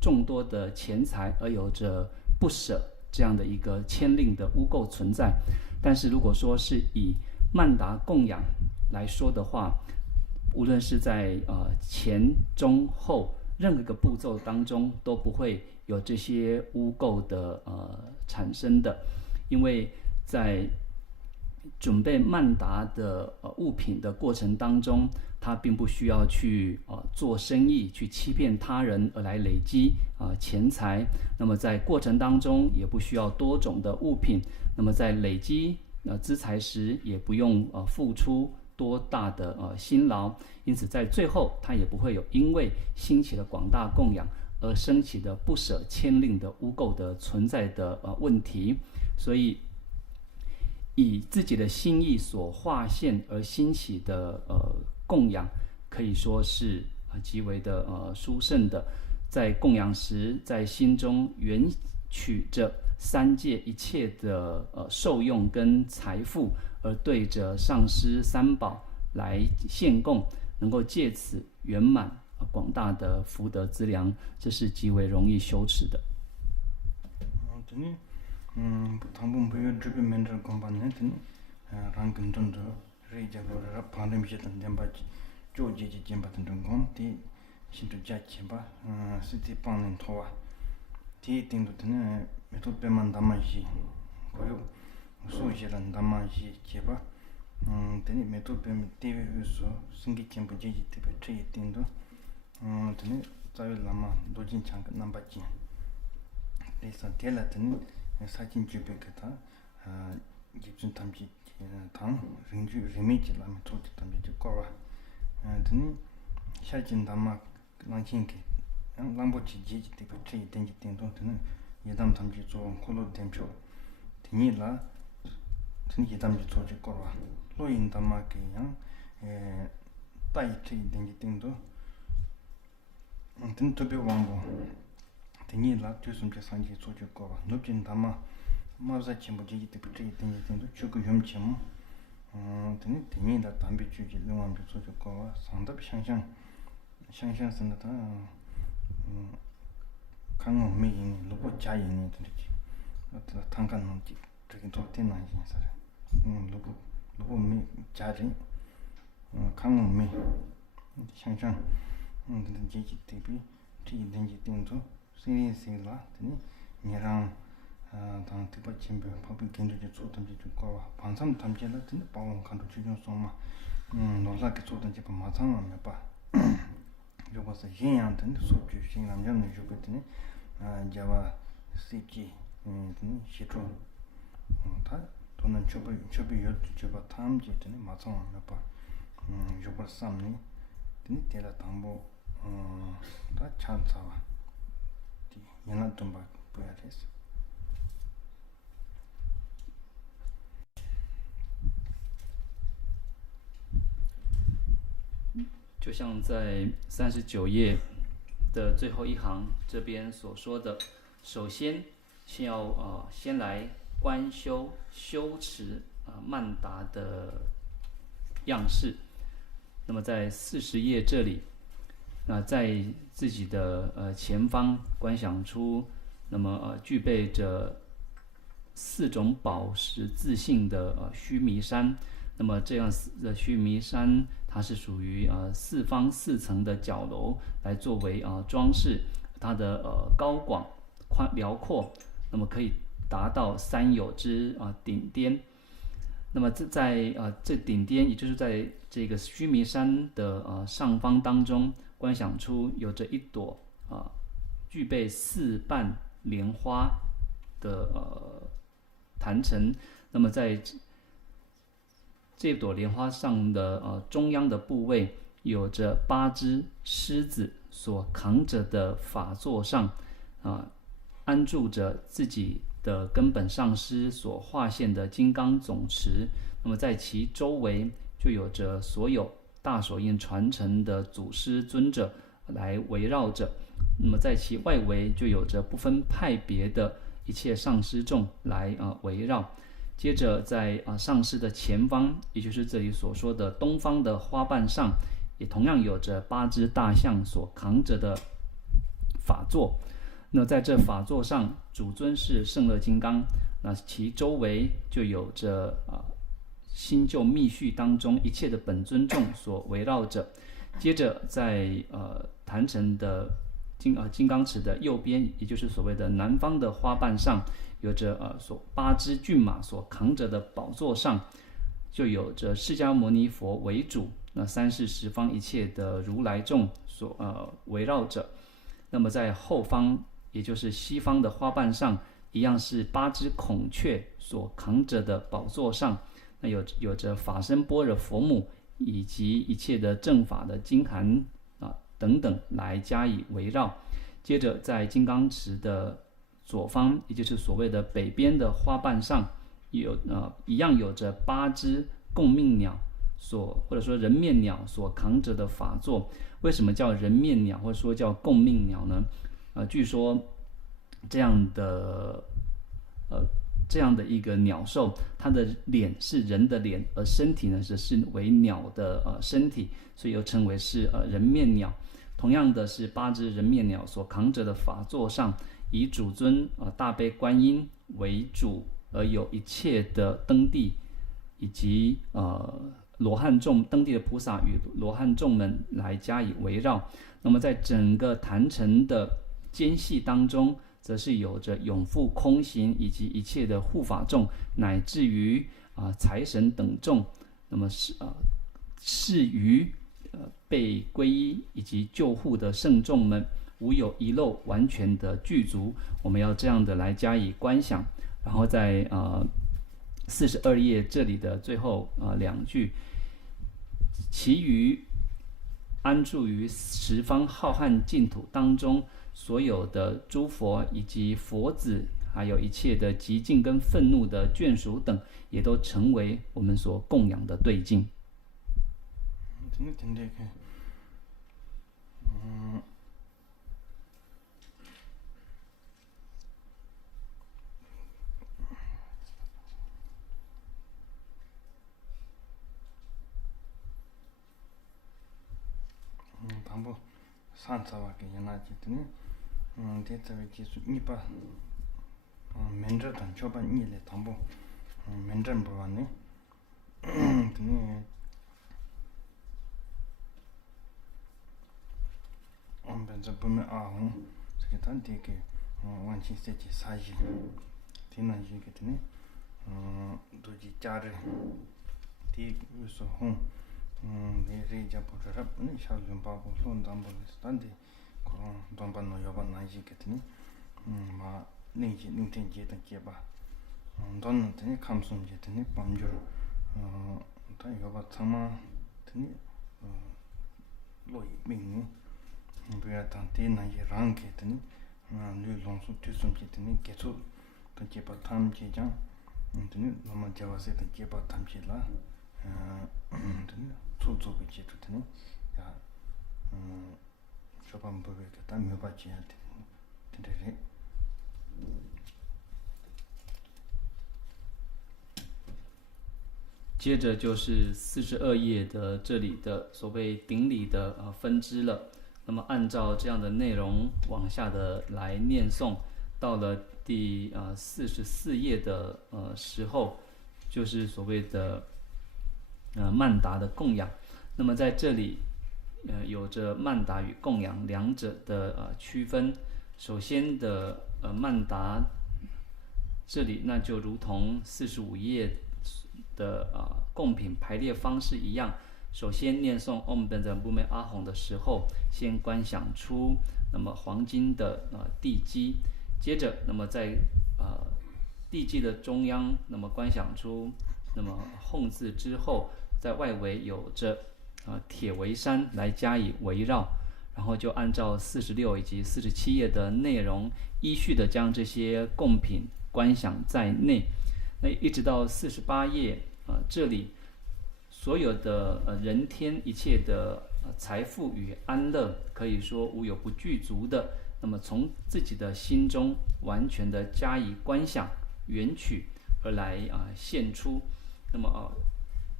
众多的钱财而有着不舍这样的一个牵令的污垢存在。但是如果说是以曼达供养来说的话，无论是在前中后任何一个步骤当中都不会有这些污垢的产生的，因为在准备曼达的物品的过程当中，他并不需要去做生意去欺骗他人而来累积钱财，那么在过程当中也不需要多种的物品，那么在累积资财时也不用付出多大的辛劳，因此在最后他也不会有因为兴起了广大供养而升起的不舍牵令的污垢的存在的问题。所以以自己的心意所化现而兴起的供养，可以说是极为的殊胜的。在供养时，在心中缘取着三界一切的受用跟财富，而对着上师三宝来献供，能够借此圆满广大的福德资粮，这是极为容易修持的。당분 보여 주변 멘트 공부는 랑근 정도 리자로 판데미시던 점바지 조지지 점바던 공티 신도 자침바 시티 빵는 토와 티 띵도 드네 메토페만 담마시 고요 소시란 담마시 제바 드네 메토페 티비에서 승기 점부 제지 티베 트이 띵도 드네 자율라마 도진 창 남바지 그래서 텔라트는 사진 주변에다 집중 탐지 당 링주 리미지 라면 토지 탐지 거와 드니 샤진 담마 랑친게 랑보치 지지 티베 트이 땡지 땡도 드는 예담 탐지 좀 콜로 템초 드니라 tini yidamji tsoji korwa lo yin dhamma ki yang tayi tayi dengi tingdo tini tobi wangbo tini la tuyusumchi sanji tsoji korwa nubjin dhamma mabza chenpo jiji tipi tayi dengi tingdo chuku yum chemo tini da dhambi chuji lingwambi tsoji korwa sangdab shangshang sanata 강어 메인 로고 자인이 되지. 어떤 tankan 논지 저기 또 되는 사람. 로고 메 자진 강어 메 상상 근데 제기 대비 뒤든지 띵도 세리세라 되니 니랑 당 특별 진배 법이 견주지 조던지 줄거와 반삼 담제라 되니 바원 간도 주준 소마 놀라게 조던지 마상하면 봐. 요거서 신양한테 소주 신남자는 주거든요. 자와 CG 시초 다 돈은 초비 열두 줘봐 탐지더니 마찬가지로 봐. 요거 삼니 되니 때라 담보 다 찬사와 디 연한 좀 봐. 보야 됐어. 就像在39页的最后一行这边所说的，首先先来观修修持曼达的样式。那么在40页这里，在自己的前方观想出，那么具备着4种宝石自性的须弥山。那么这样的须弥山，它是属于4方4层的角楼来作为装饰，它的高广辽阔，那么可以达到3有之顶巅。那么在这顶巅，也就是在这个须弥山的上方当中，观想出有着一朵具备4瓣莲花的坛城。那么在这朵莲花上的中央的部位，有着8只狮子所扛着的法座上，安住着自己的根本上师所化现的金刚总持。那么在其周围就有着所有大手印传承的祖师尊者来围绕着。那么在其外围就有着不分派别的一切上师众来围绕。接着在上师的前方，也就是这里所说的东方的花瓣上，也同样有着8只大象所扛着的法座。那在这法座上，主尊是圣乐金刚，那其周围就有着新旧密续当中一切的本尊众所围绕着。接着在坛城的金刚池的右边，也就是所谓的南方的花瓣上，有着8只骏马所扛着的宝座上，就有着释迦牟尼佛为主，那三世十方一切的如来众所围绕着。那么在后方，也就是西方的花瓣上，一样是8只孔雀所扛着的宝座上，那有着法身般若佛母以及一切的正法的金函等等来加以围绕。接着在金刚池的左方，也就是所谓的北边的花瓣上，一样有着8只共命鸟或者说人面鸟所扛着的法座。为什么叫人面鸟或者说叫共命鸟呢？据说这样的一个鸟兽，它的脸是人的脸，而身体呢是为鸟的身体，所以又称为是人面鸟。同样的是8只人面鸟所扛着的法座上，以主尊大悲观音为主，而有一切的登地以及罗汉众登地的菩萨与罗汉众们来加以围绕。那么在整个坛城的间隙当中，则是有着永复空行以及一切的护法众，乃至于财神等众，那么是于被皈依以及救护的圣众们，无有遗漏，完全的具足。我们要这样的来加以观想。然后在42页这里的最后2句，其余安住于十方浩瀚净土当中所有的诸佛以及佛子还有一切的极尽跟愤怒的眷属等，也都成为我们所供养的对境。담보 산사와게 연하지더니 대자외 기수 니빠 멘저단 초반 니레 담보 멘전 보았네 드니 벤저 보면 저게 단디게 완치 세지 사지 디나지게 드니 도지 짜르 디 우서 내리자 보더라 샤좀 바보 손 담보 스탠디 그런 돈반노 여반 나지겠더니 마 내지 닌텐지에 던게봐 돈은 되니 감숨제 되니 밤저 다 여바 참아 되니 로이 민니 뭐야 단테 나지 랑게 되니 늘 롱수 뒤숨게 되니 계속 던게봐 탐지장 되니 너만 잡아서 던게봐 탐지라 되니 소소비 제도더니 야 저번 보게 다 묘바지야 되는데接着就是42页的这里的所谓顶礼的分支了。那么按照这样的内容往下的来念诵，到了第44页的时候，就是所谓的曼达的供养。那么在这里有着曼达与供养两者的区分。首先的曼达这里那就如同45页的贡品排列方式一样，首先念诵 Om Benzen Bume Ahong 的时候，先观想出那么黄金的地基，接着那么在地基的中央，那么观想出那么Hong字之后，在外围有着铁围山来加以围绕，然后就按照46以及47页的内容，依序的将这些贡品观想在内。那一直到48页这里所有的人天一切的财富与安乐，可以说无有不具足的，那么从自己的心中完全的加以观想缘取而来献出。那么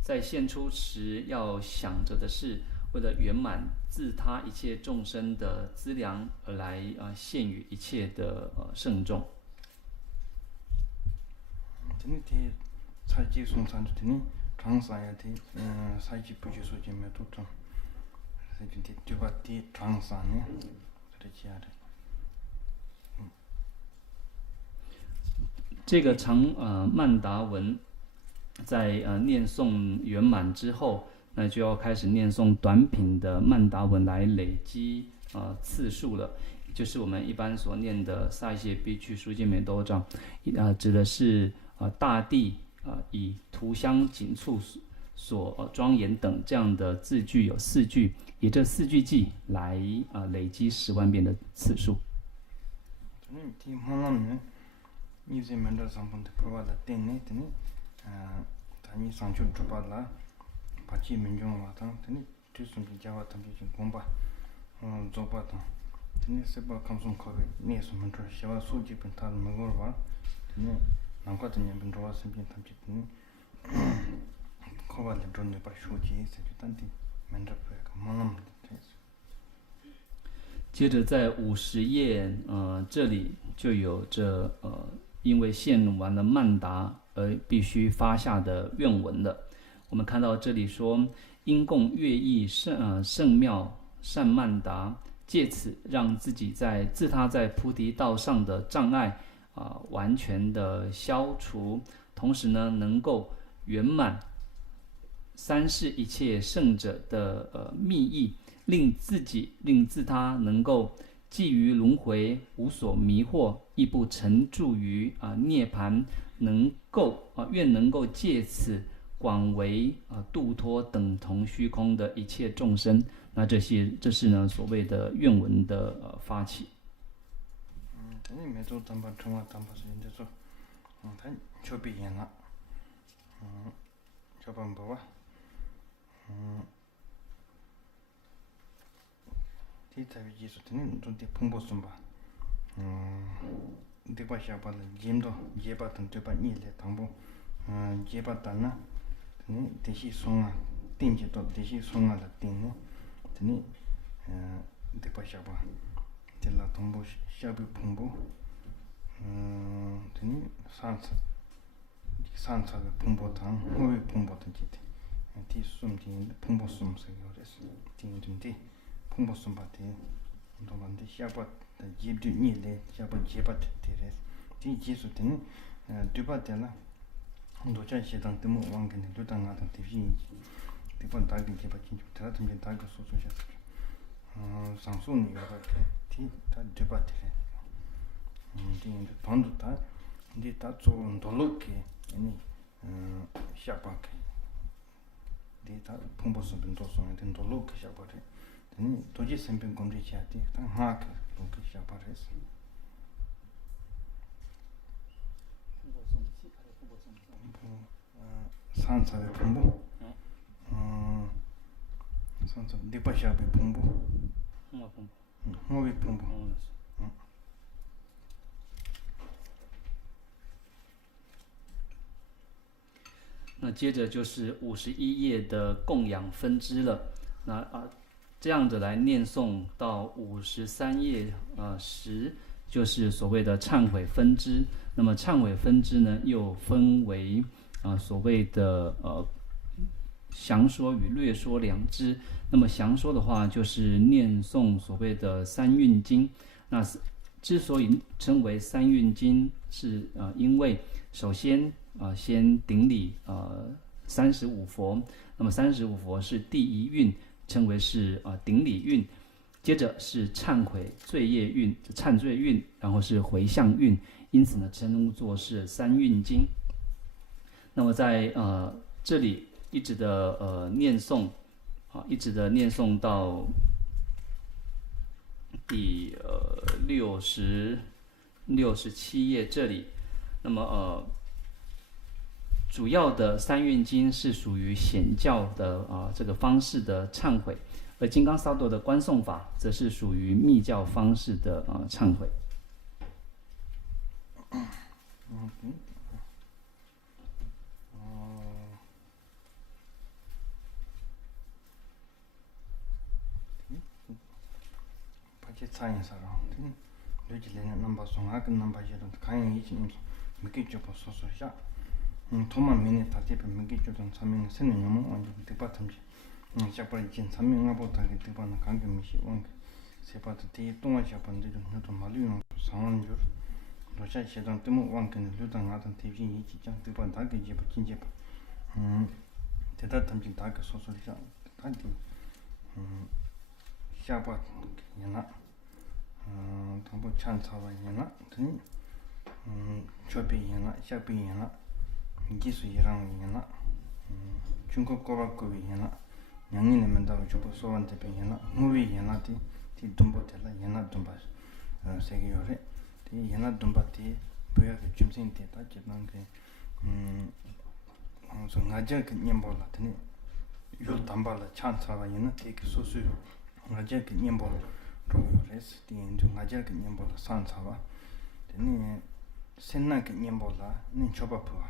在献出时要想着的是为了圆满自他一切众生的资粮而来献予一切的圣众。这살지 송산도니 장사야디 살지 부지소지면 도좀 살지 뒤바디 장사네 그렇지야래。这个长曼达文在念诵圆满之后，那就要开始念诵短品的曼达文来累积次数了。就是我们一般所念的萨谢必去书经美多章，指的是大地以图香景处所庄严等这样的字句有4句，以这4句偈来累积10万遍的次数。다니 상주 주발라 바치 민종 와탄 드니 뒤숨비 자와 탐비 좀 공바 조바탄 드니 세바 감송 거기 니에서 먼저 시와 수지 벤탈 먹어 봐 드니 남과드니 벤 좋아 심빈 탐지 드니 거발레 존네 바 수지 세단디 맨저 그 만남 接着在50页这里就有着因为献完了曼达而必须发下的愿文了。我们看到这里说，因供乐意圣妙善曼达，借此让自己自他在菩提道上的障碍完全的消除，同时呢能够圆满三世一切圣者的密意，令自他能够既于轮回无所迷惑，亦不沉住于涅槃，愿能够借此广为度脱等同虚空的一切众生。那这是呢所谓的愿文的发起。tani mezo tamba chungwa tamba su inda so tani chobi yana choban bawa ti tabi jisu tani zonti pumbo sumba dikpa shaba la jimdo jeba tan tuba nile tangbo jeba tana tani deshi songa tingi to deshi songa la tingi tani dikpa shaba tila tangbo shabi pumbo tani sansa la pumbo tang hobi pumbo tan jiti ti sum tingi pumbo sum sa yores tingi tingi pumbo sumba ti ndolandi shaba jibdu nile shaba jeba tiri ti jisu tini dupa tela docha shedang timu wangani luta nga tang tibi dipa dagi jeba jinju tera tambi dagi susu shasa sangsu ni yoga ti ta dupa tiri di yin pandu ta di ta tso ndolo ki shaba ki di ta pumbo sumbi ndoso nga di ndolo ki shaba ri tini doji sempi gomri chia di ta nga ki loki shaba resi 산사의 풍부 산사 디파샤의 풍부 홍어의 풍부那接着就是51页的供养分支了。那这样子来念诵到53页10，就是所谓的忏悔分支。那么忏悔分支呢，又分为所谓的详说与略说两支。那么详说的话，就是念诵所谓的三运经。那之所以称为三运经，是因为首先先顶礼35佛，那么35佛是第一运，称为是顶礼运。接着是忏悔罪业运，忏罪运，然后是回向运，因此呢称作是三运经。那么在这里一直的念诵一直的念诵到第67页这里。那么主要的三运经是属于显教的这个方式的忏悔，而金刚萨埵的观诵法则是属于密教方式的忏悔。차인 사람 요지레는 넘버 송아 그 넘버 제도 가인 이진 미기 쪽 소소샤 토마 미니 타티페 미기 쪽은 참민 세는 너무 완전 디파트지 샤파리 진 참민 아보타기 디파나 관계 미시 원 세파트 티 동아 샤판데 좀 말이요 상황죠 로샤 시장 때문 왕근 루당 하던 TV 이지장 디파 다게 제 진제 대다 탐진 다게 소소샤 단디 샤파 yana tambo chan cawa yana tani chobi yana, shabi yana gisu yirang yana chunko koba kubi yana nyangi nemendawa chobo sowan tepe yana ngubi yana ti dumbo tela yana dumba segi yore ti yana dumba ti buya ke chumsing te ta jitang ke so ngaja ke nyembo la tani yul tamba la chan cawa yana ti ke sosu ngaja ke nyembo 로레스 디엔도 ngaja ke nyembo la san cawa tani senna ke nyembo la nin choba puwa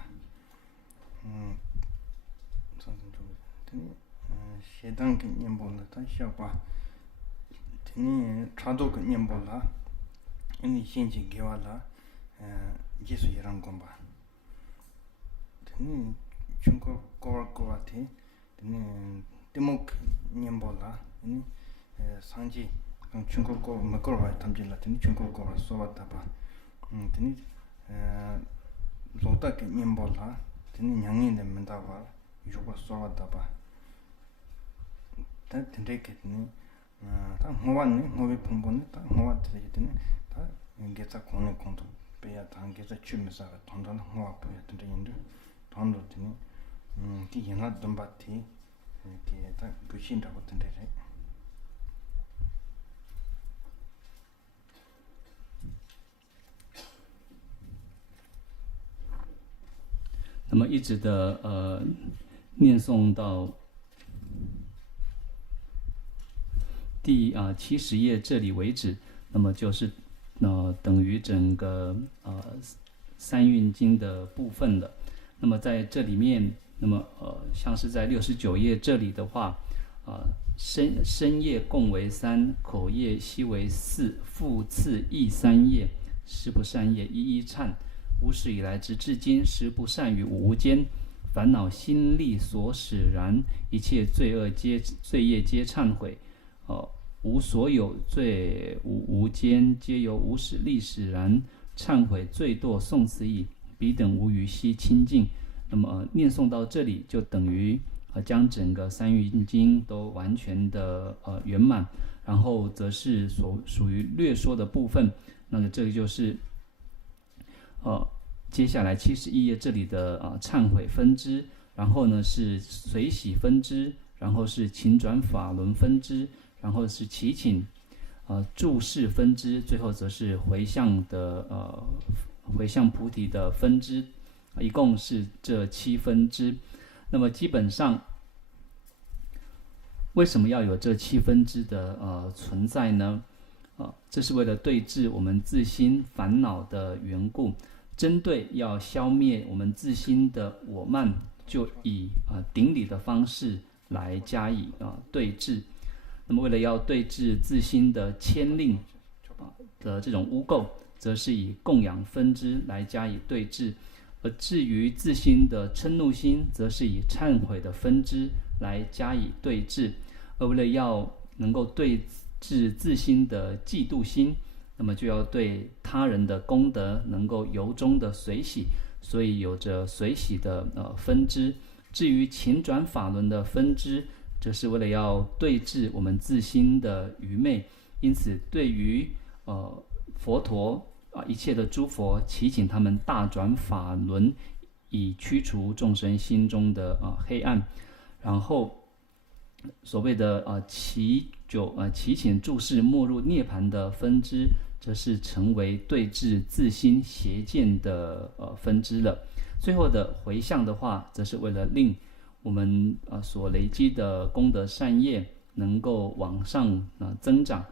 tani shedang ke nyembo la ta xiaoba tani chado ke nyembo la ini shenji gewa la jesu yirang gomba tani chunko kowa te tani timok nyembo la ini 상지 중국고 먹거라 담질라더니 중국고 소왔다봐 드니 로다게 님볼라 드니 양이 내면다봐 유고 소왔다봐 다 된대겠니 다 호완니 호비 풍분니 다 호와드리더니 다 인게자 공내 공도 배야 단계자 취미사가 돈돈 호와부야 된대인데 돈도 드니 디 연합 돈바티 이게 다 부신다고 된대래 那么一直的念诵到第70页这里为止，那么就是等于整个三运经的部分了。那么在这里面，那么像是在69页这里的话，身业共为3，口业悉为4，复次亦3业，十不善业一一忏。无始以来直至今，十不善于五无间，烦恼心力所使然，一切罪业皆忏悔。无所有罪无间，皆由无始力使然，忏悔罪堕宋词义，彼等无余悉清净。那么念诵到这里，就等于将整个三运经都完全的圆满，然后则是属于略说的部分。那么这个就是接下来71页这里的忏悔分支，然后呢是随喜分支，然后是勤转法轮分支，然后是祈请注释分支，最后则是回向菩提的分支，一共是这7分支。那么基本上为什么要有这7分支的存在呢？这是为了对治我们自心烦恼的缘故，针对要消灭我们自心的我慢，就以顶礼的方式来加以对治。那么为了要对治自心的牵令的这种污垢，则是以供养分支来加以对治。而至于自心的嗔怒心，则是以忏悔的分支来加以对治。而为了要能够对治自心的嫉妒心，那么就要对他人的功德能够由衷的随喜，所以有着随喜的分支。至于勤转法轮的分支，这是为了要对治我们自心的愚昧，因此对于佛陀一切的诸佛，祈请他们大转法轮，以驱除众生心中的黑暗。然后所谓的祈请注释没入涅槃的分支，则是成为对治自心邪见的分支了。最后的回向的话，则是为了令我们所累积的功德善业能够往上增长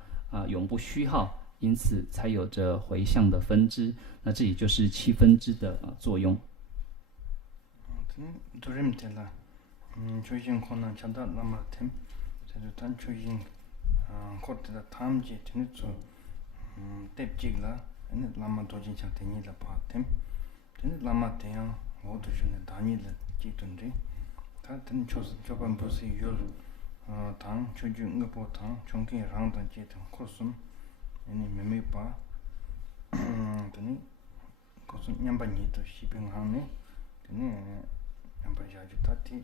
永不虚耗，因此才有着回向的分支。那这里就是7分支的作用。조진 코는 찬다 남아템 제가 단 조진 코트다 탐지 되는죠 뎁직라 아니 라마 도진 차테니라 파템 되는 라마 대양 모두 주는 다니라 지던데 다든 조반 보시 요당 조진 응보 당 총기 랑단 지던 코스 아니 메메파 되니 코스 냠바니도 시빙하네 되니 냠바자주 타티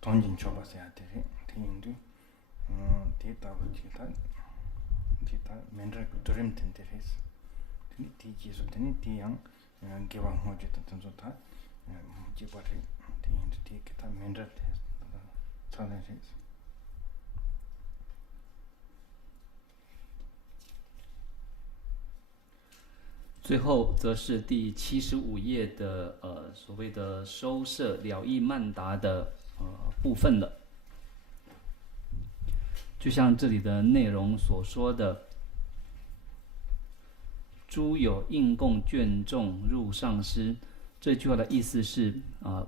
던진 쳐봤어야 돼. 대인도 데이터가 지다 맨날 드림 텐데레스. 디지에서 되니 디양 개방 호제도 던졌다. 지바리 대인도 디기타 맨날 차례스.最后则是第75页的所谓的收摄了义曼达的部分了。就像这里的内容所说的，诸有应供眷众入上师，这句话的意思是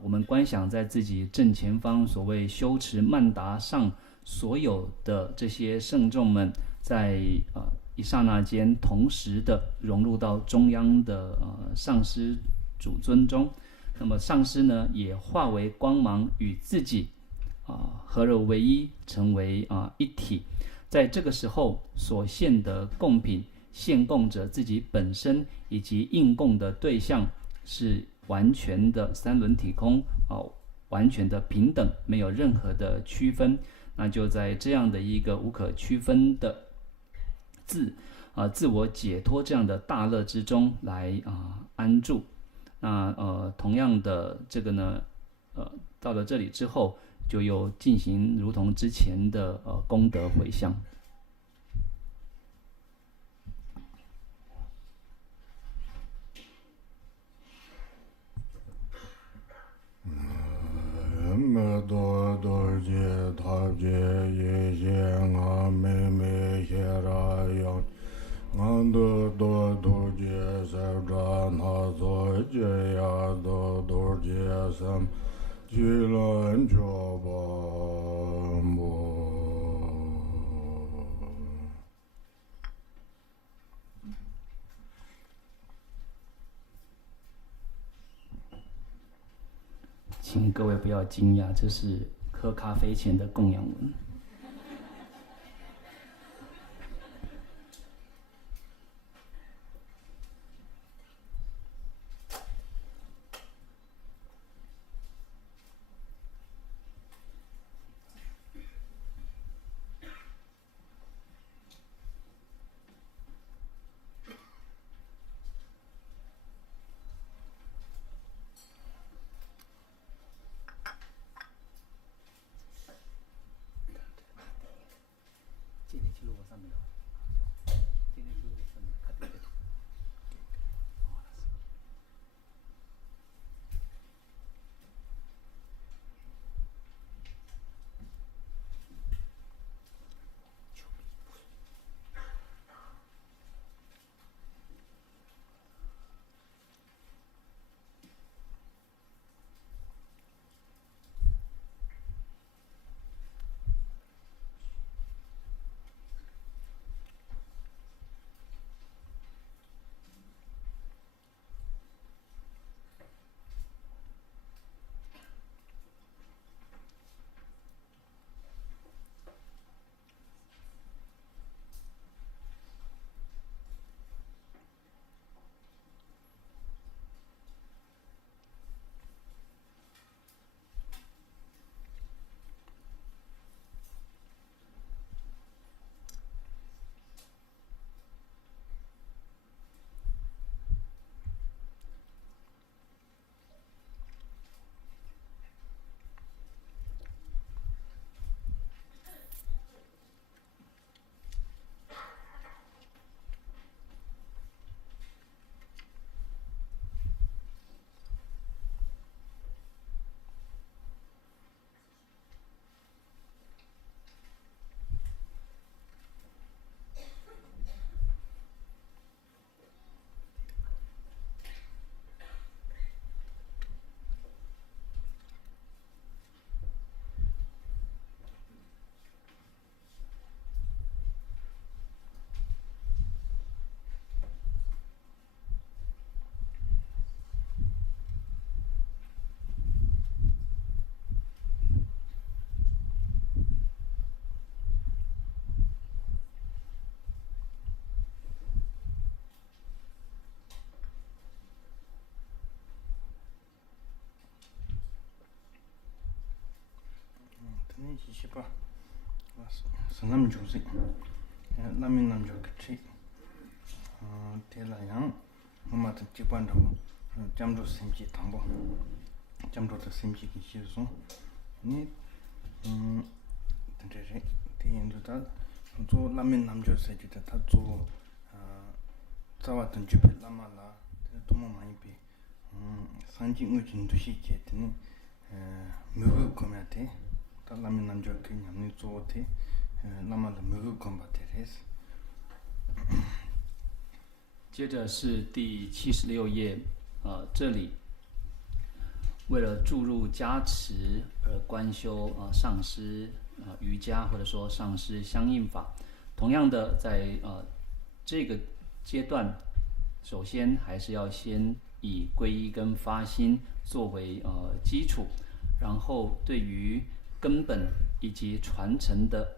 我们观想在自己正前方所谓修持曼达上所有的这些圣众们，在一刹那间同时的融入到中央的上师主尊中。那么上师呢，也化为光芒，与自己合而为一，成为一体。在这个时候所献的供品，献供者自己本身以及应供的对象，是完全的三轮体空，完全的平等，没有任何的区分。那就在这样的一个无可区分的自我解脱这样的大乐之中来安住。那同样的这个呢，到了这里之后，就又进行如同之前的功德回向。me do do je ta je ye je nga me he ra yang nga do do je sa ra na zo je ya do je sam ji lan jo ba mo请各位不要惊讶，这是喝咖啡前的供养文。시시바 선남 주세 남인 남자 같이 대라양 엄마도 집안다고 잠도 심지 담보 잠도도 심지 기시소 니 근데 대인도다 또 남인 남자 세지다 다또 자와던 집에 남아라 너무 많이 비 산지의 진도시 제트니 무그 거면테 라면 남자 그냥做때 남아도 무그 건바테레스接着是第76页，这里为了注入加持而观修上师瑜伽或者说上师相应法。同样的，在这个阶段，首先还是要先以皈依跟发心作为基础，然后对于根本以及传承的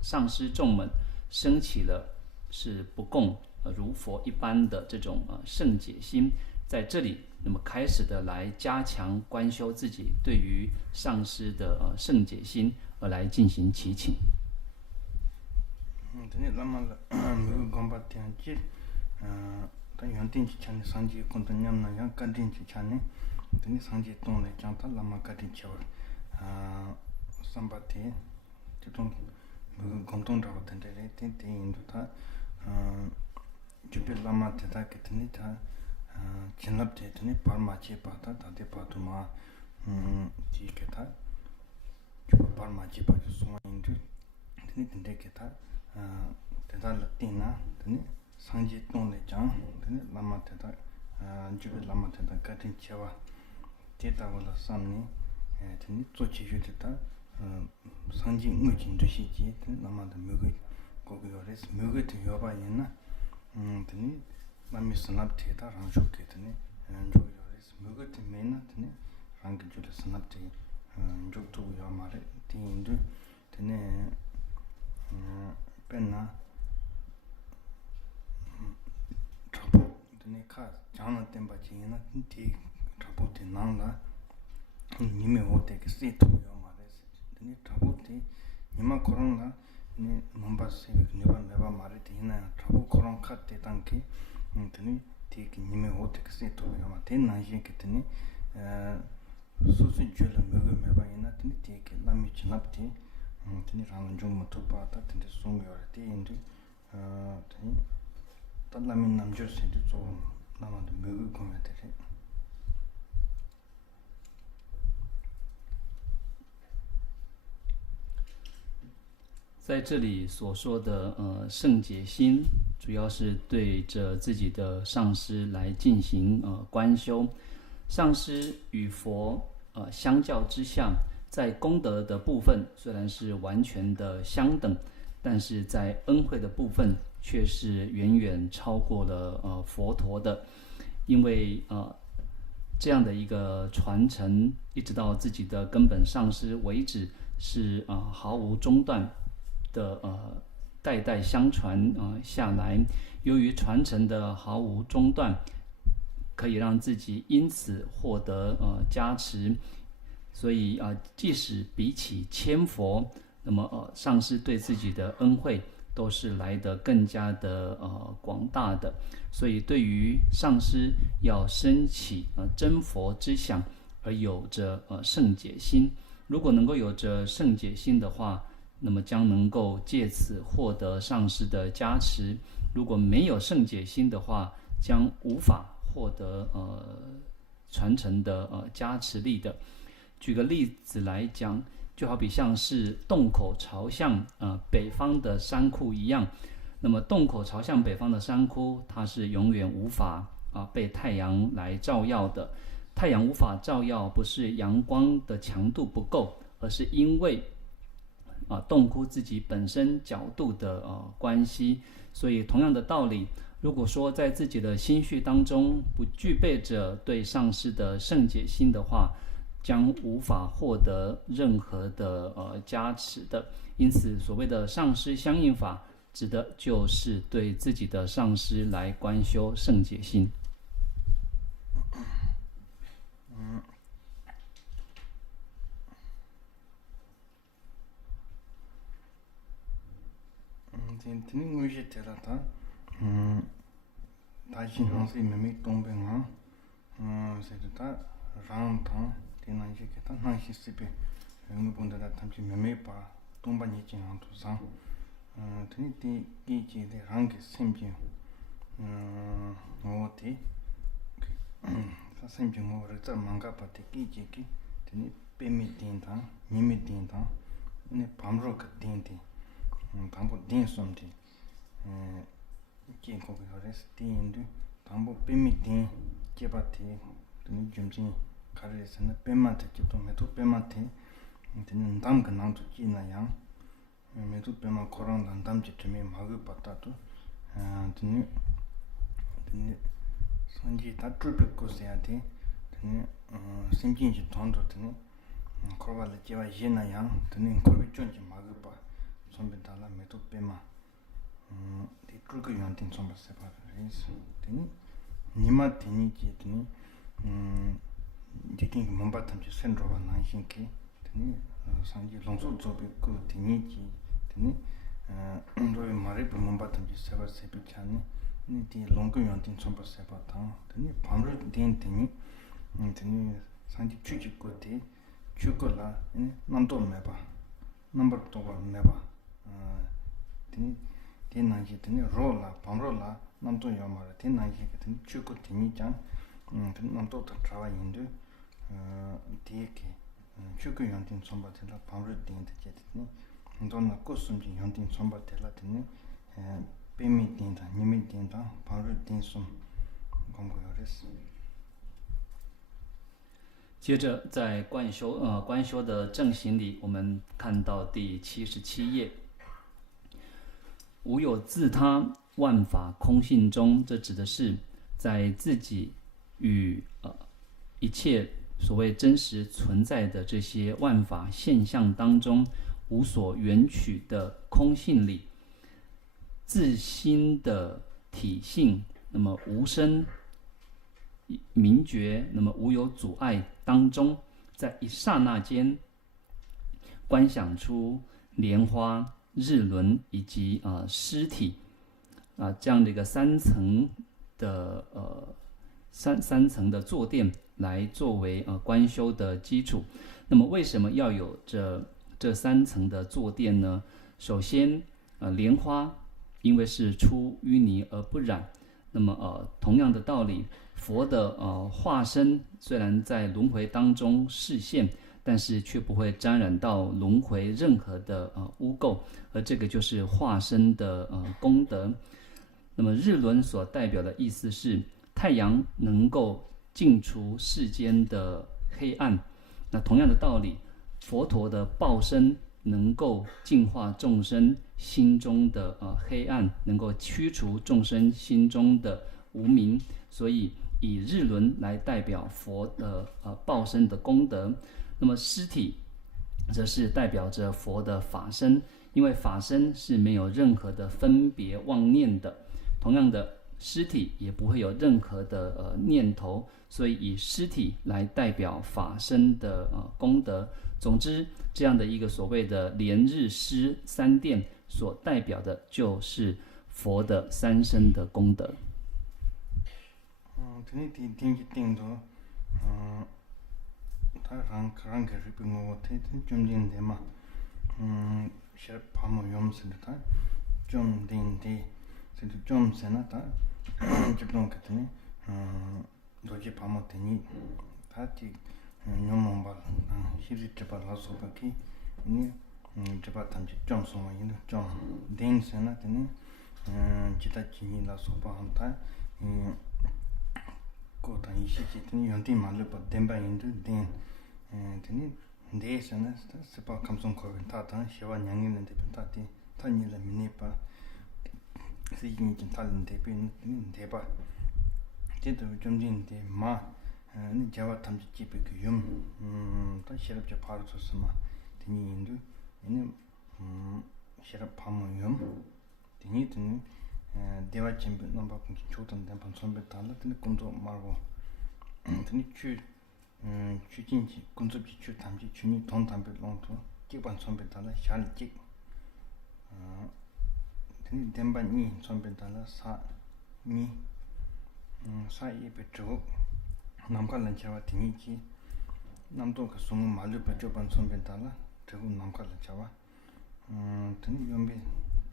上师众们升起了是不共如佛一般的这种圣解心，在这里那么开始的来加强观修自己对于上师的圣解心而来进行祈请。对，那么무건바티한지 단 연딘지 찬네 상지 콘도냠나 양 간딘지 찬네 근데 상지 동네 장타 라마 간딘지 삼바티 좀 공통 잡았던데 인도다 주빌 라마 대다 get니 다 진납되더니 발마치 바다 다데 바도마 디게타 parmajipa suma indu teni tende keta teta latina teni sanji tonle jang teni lama teta jubi lama teta katin chewa teta wala samni teni tsochi yu teta sanji ngu jindu shi ji teni lama da mugu gogo yores mugu te yoba yena teni lami sanab teta rangshu ke teni gogo yores mugu te mena teni rangi juli sanab te njoktu ya mare ti indu tene penna trapo tene ka jana temba china ti trapo te nangla nime hote ke setu ya mare tene trapo te nima korona ne mamba se neba neba mare te ina trapo koron ka te tanki tene ti nime hote ke setu ya mare te naji ke tene 소소 줄을 먹어 매봐 이나 tinti ke lami chinapti tini rang jung ma thupa ta tinti sung yor ti indi tini ta lami namjur se ti zo nama de megu ko me te 在这里所说的圣洁心，主要是对着自己的上师来进行观修。上师与佛相较之下，在功德的部分虽然是完全的相等，但是在恩惠的部分却是远远超过了佛陀的，因为这样的一个传承，一直到自己的根本上师为止，是毫无中断的代代相传下来。由于传承的毫无中断，可以让自己因此获得加持，所以即使比起千佛，那么上师对自己的恩惠都是来得更加的广大的。所以对于上师要升起真佛之想，而有着圣解心。如果能够有着圣解心的话，那么将能够借此获得上师的加持。如果没有圣解心的话，将无法获得传承的加持力的。举个例子来讲，就好比像是洞口朝向北方的山窟一样，那么洞口朝向北方的山窟，它是永远无法被太阳来照耀的。太阳无法照耀，不是阳光的强度不够，而是因为洞窟自己本身角度的关系。所以同样的道理，如果说在自己的心绪当中不具备着对上师的圣解心的话，将无法获得任何的加持的。因此所谓的上师相应法，指的就是对自己的上师来观修圣解心。tini ngui tera ta dajin hansi mimi tongbe nga se ta rang tang tina ji ke ta nang shi sipe ngu bunda da tamchi mimi pa tongba ni jin ang tu sang tini ti gi ji de rang ke semji ngo ti sa semji ngo re ta manga pa ti gi ji ki tini pe mi tin tang ni mi tin tang ni pamro ka tin ti 당보 딘 somdi kin ko gores tin du 당보 pemi tin kebati ni jumjin karese na pema te to meto pema te tin ndam ka nang tu kina yang meto pema koran ndam je teme magu patatu tin sanji ta trupe ko se ate tin simjin ji tondo tin korwa le jewa yena yang tin ko bi chonji magu pa sombe dala meto pema di truku yontin sombe sepa res teni nima teni ji teni diking mamba tamchi senroba nanshin ke teni sanji longso zobe ku teni ji teni roe maripa mamba tamchi sepa sepi chani di longku yontin sombe sepa tang teni pamru ten teni sanji chuchi ku te chuku la namdo meba number toba meba teni tenanji teni rola pamrola namto yomara tenanji teni chuko teni jang teni namto ta trawa yindu 디에케 추구 연딩 첨바텔라 방르 딩데 제드니 돈나 코스음지 연딩 첨바텔라 드니 베미 딩다 니미 딩다 방르 딩숨 공고요레스 接着在观修的正行里，我们看到第77页，无有自他，万法空性中，这指的是在自己与一切所谓真实存在的这些万法现象当中，无所缘取的空性里，自心的体性，那么无生明觉，那么无有阻碍当中，在一刹那间观想出莲花、日轮以及尸体这样的一个三层的三层的坐垫来作为观修的基础。那么为什么要有这三层的坐垫呢？首先莲花因为是出淤泥而不染，那么同样的道理，佛的化身虽然在轮回当中示现，但是却不会沾染到轮回任何的污垢，而这个就是化身的功德。那么日轮所代表的意思是太阳能够净除世间的黑暗，那同样的道理，佛陀的报身能够净化众生心中的黑暗，能够驱除众生心中的无明，所以以日轮来代表佛的报身的功德。那么尸体则是代表着佛的法身，因为法身是没有任何的分别妄念的，同样的尸体也不会有任何的念头，所以以尸体来代表法身的功德。总之，这样的一个所谓的莲日尸三殿所代表的就是佛的三身的功德。도지 파모 되니 다티 뇽몽바 히리 잡아라 소바키 니 잡아 탐지 좀 소마 이노 좀 댄스나 되니 지타 지니라 소바한타 고타 이시지 되니 연디 말로 덴바 인도 덴 되니 데스나 스파 감송 거긴 타타 시와 냥이는데 타티 타니라 미니파 시긴 좀 탈는데 빈 데바 제도 좀 진데 마 자와 탐지 집에 그다 시럽자 바로 줬으마 되니 인도 얘는 시럽 파모염 되니 되니 대화 챔비 넘바 공기 좋던 데 선배 달라 되니 공도 말고 되니 추진지 공습지 추 탐지 주니 돈 담배 롱토 기반 선배 달라 샬직 되니 덴반이 선배 달라 사미 사이 베트고 남칼란 차와 등이지 남도가 송은 말로 베트반 선배달라 되고 남칼란 차와 등 연비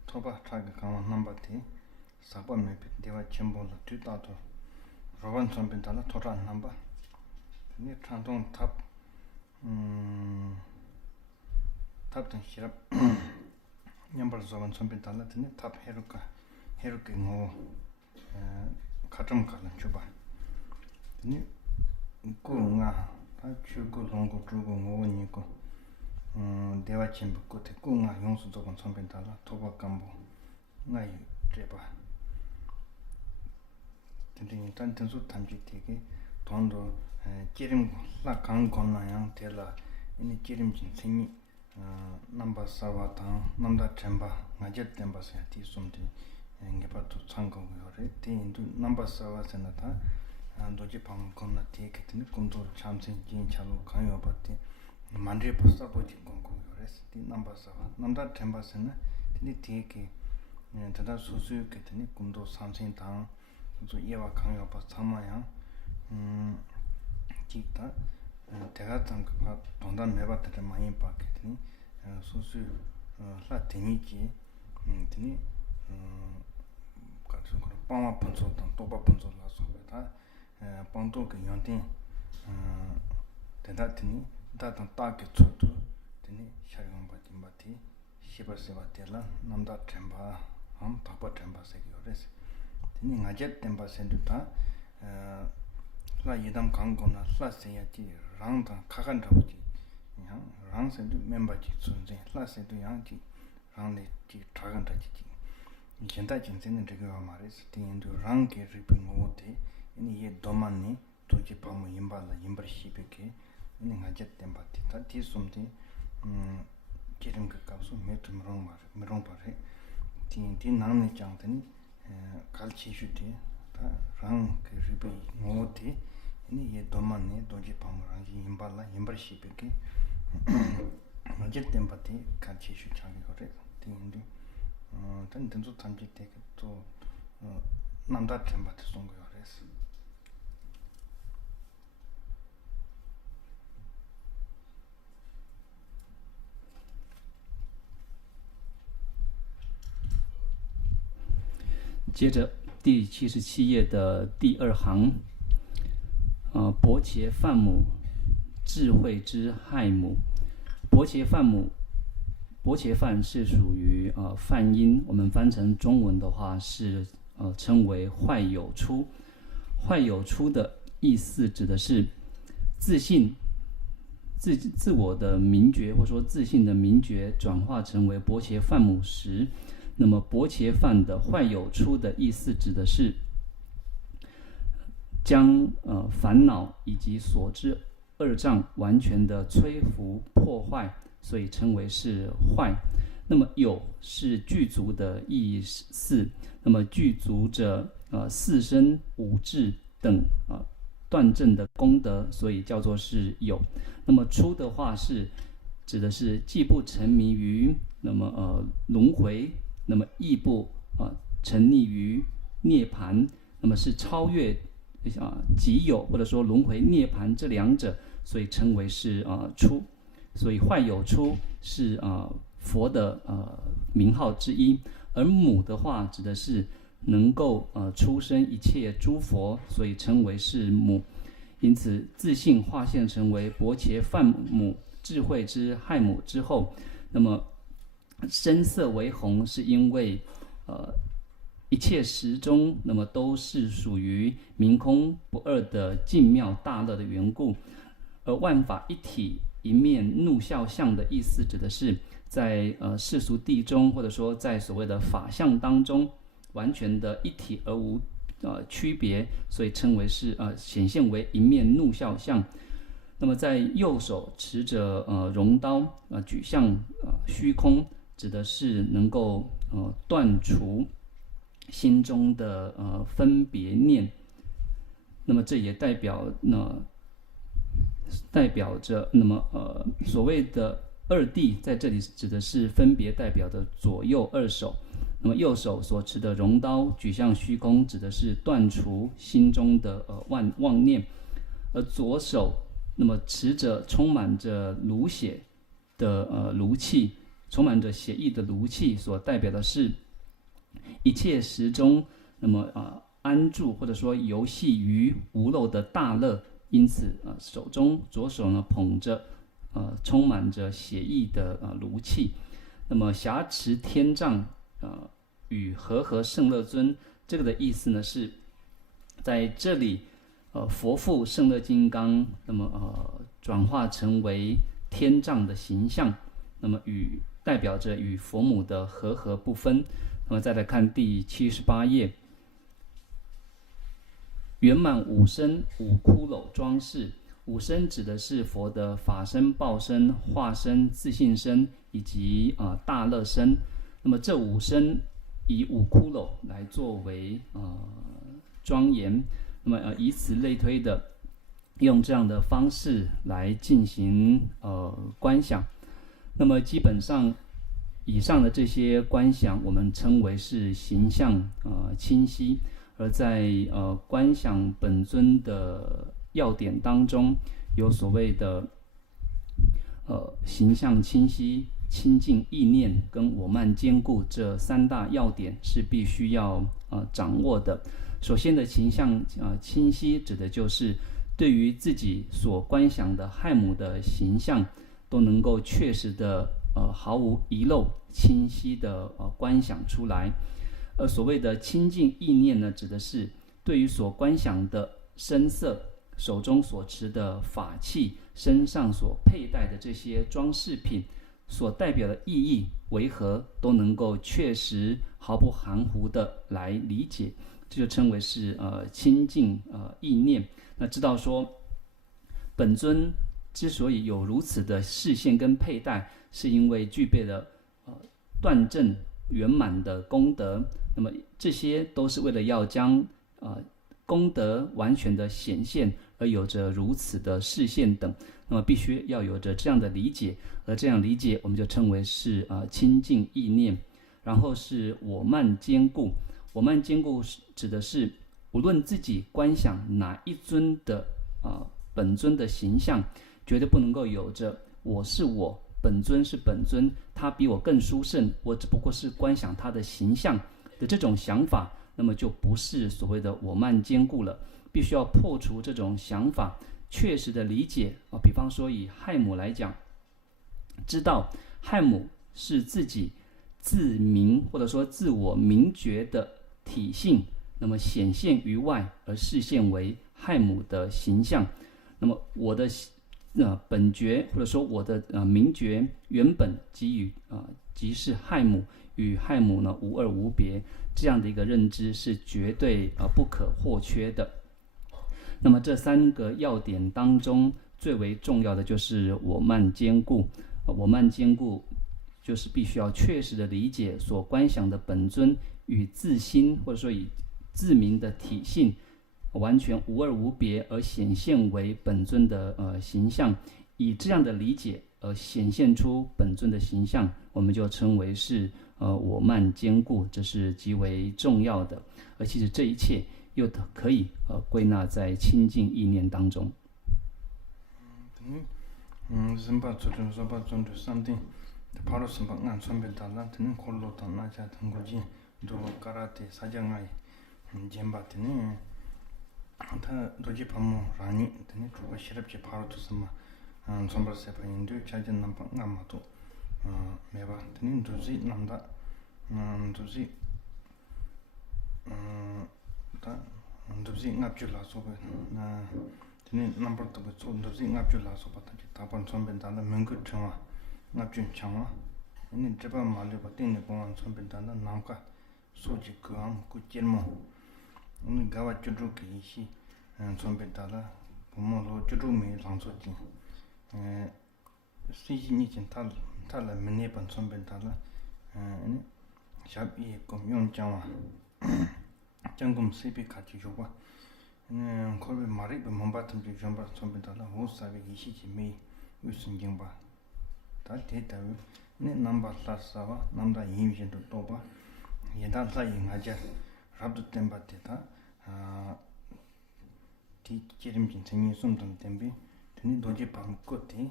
토바 타가 가만 남바티 사범메 대와 첨볼라 뒤다도 로반 선배달라 토라 남바 니 탄동 탑등 시랍 냠벌 로반 선배달라 드니 탑 헤루까 뭐 가점 가는 줘봐. 니 꾸가 다 주고 longo 주고 뭐니고 대화 침부 끝에 꾸가 용수 조금 선배달라 토박 간부 나이 제봐. 근데 일단 등수 탐지 되게 돈도 기름 라강 건나양 될라 이니 기름 진 생이 넘버 4와당 넘다 템바 나제 템바세 티숨디 enge 참고요. 대인도 넘버 4와서나다 도지 방kom나 티켓니 공도 참생 진짜로 강요 받대 만리 버서버지 공고요레스 디 넘버 4 넘다 템바스나 디 티켓 다다 소수겠니 공도 참생 당 저 예와 강요 받 참마야 기타 대가 당가 돈단 매바때 많이 받겠니 소수 라틴이지 드니 같은 거 빵와 분소당 또바 분소라서 다 빵도 그 연대 된다 되니 다당 따게 쳐도 되니 샤용 받긴 받티 시버세 받텔라 남다 템바 암 타바 템바 세기오레스 되니 나제 템바 센두타 라 이담 강고나 라세야지 랑다 카간다오지 양 랑센두 멤버지 존재 라세두 양지 랑네 지 타간다지现在今天这个嘛是听着让给日本我的你也多嘛呢都去帮我引把了引把西北给你看这点吧他提什么的这种个告诉没怎么容嘛没容把的听听哪里讲的呢搞继续的他让给日本我的你也多嘛呢都去帮我让引把了引把西北给那这点吧的搞继续讲的个听的等参加这个做남다 템바트 송고요 그래서接着第77页的第2行，伯伽梵母，智慧之亥母。伯伽梵母，伯伽梵是属于梵音，我们翻成中文的话是称为坏有出。坏有出的意思指的是自信、自我的名觉，或者说自信的名觉转化成为伯伽梵母时，那么伯伽梵的坏有出的意思指的是将烦恼以及所知二障完全的摧伏破坏，所以称为是坏。那么有是具足的意思，那么具足着四身五智等断证的功德，所以叫做是有。那么出的话是指的是既不沉迷于那么轮回，那么亦不沉溺于涅槃，那么是超越即有或者说轮回涅槃这两者，所以称为是出。所以坏有出是佛的名号之一，而母的话指的是能够出生一切诸佛，所以称为是母。因此自性化现成为伯伽梵母，智慧之亥母之后，那么身色为红，是因为一切时中那么都是属于明空不二的净妙大乐的缘故。而万法一体一面怒笑相的意思指的是在世俗谛中，或者说在所谓的法相当中完全的一体而无区别，所以称为是显现为一面怒笑相。那么在右手持着绒刀举向虚空，指的是能够断除心中的分别念。那么这也代表着那么所谓的二谛，在这里指的是分别代表的左右二手。那么右手所持的绒刀举向虚空，指的是断除心中的妄念，而左手那么持着充满着炉血的炉气，充满着血液的炉气，所代表的是一切时中那么安住或者说游戏于无漏的大乐。因此左手呢捧着充满着血液的炉气。那么挟持天杖与和圣乐尊，这个的意思呢是在这里佛父圣乐金刚那么转化成为天杖的形象，那么代表着与佛母的和不分。那么再来看第78页，圆满五身五骷髅装饰。五身指的是佛的法身、报身、化身、自性身以及大乐身。那么这五身以五骷髅来作为庄严，那么以此类推的，用这样的方式来进行观想。那么基本上以上的这些观想，我们称为是形象清晰。而在观想本尊的要点当中，有所谓的形象清晰、清净意念跟我慢坚固这三大要点是必须要掌握的。首先的形象清晰指的就是对于自己所观想的亥母的形象，都能够确实的毫无遗漏、清晰的观想出来。所谓的清净意念呢，指的是对于所观想的声色、手中所持的法器、身上所佩戴的这些装饰品所代表的意义为何，都能够确实毫不含糊的来理解，这就称为是清净意念。那知道说本尊之所以有如此的视线跟佩戴，是因为具备了断正圆满的功德，那么这些都是为了要将功德完全的显现而有着如此的视线等，那么必须要有着这样的理解，而这样理解我们就称为是清净意念。然后是我慢坚固，我慢坚固指的是无论自己观想哪一尊的本尊的形象，绝对不能够有着我是我，本尊是本尊，他比我更殊胜，我只不过是观想他的形象的这种想法，那么就不是所谓的我慢坚固了。必须要破除这种想法，确实的理解比方说以亥母来讲，知道亥母是自己自明或者说自我明觉的体性，那么显现于外而视现为亥母的形象。那么我的本觉或者说我的明觉原本即是亥母，与亥母呢无二无别，这样的一个认知是绝对不可或缺的。那么这三个要点当中，最为重要的就是我慢坚固。我慢坚固就是必须要确实的理解所观想的本尊与自心或者说以自明的体性完全无二无别，而显现为本尊的形象。以这样的理解而显现出本尊的形象，我们就称为是我慢坚固，这是极为重要的。而其实这一切又可以归纳在清净意念当中。선바 조준 소바 존도 something 바로 선바 난 선배 달라 되는 콜로 달라자 된 거지. 도 카라테 사장아이 젬바트니 다 도지 밤모 라니 되는 조가 시럽지 바로 두선마 선바세 파인도 차진 남방 남마도 매바 되는 도지 남다 도지 다 도지 납줄라 소바 나 되는 넘버도 좀 도지 납줄라 소바 다번 선배단다 명그 청아 납준 청아 아니 저번 말려 봤더니 공원 선배단다 남과 소지 그함 구질모 오늘 가와 주주기 시 선배단다 부모로 주주미 장소지 시진이 진탈 탈라 매번 선배단다 아니 샵이 공용 장아 장금 세비 같이 줘봐 거기 말이 뭔바텀 좀 선배단다 호사비 이시지 미 무슨 경바 다 됐다 네 넘버 사사와 남다 임신도 또봐 예다다 인하자 rab도 템바테다 디 기름진 생이 숨던 템비 드니 도지 밤꽃이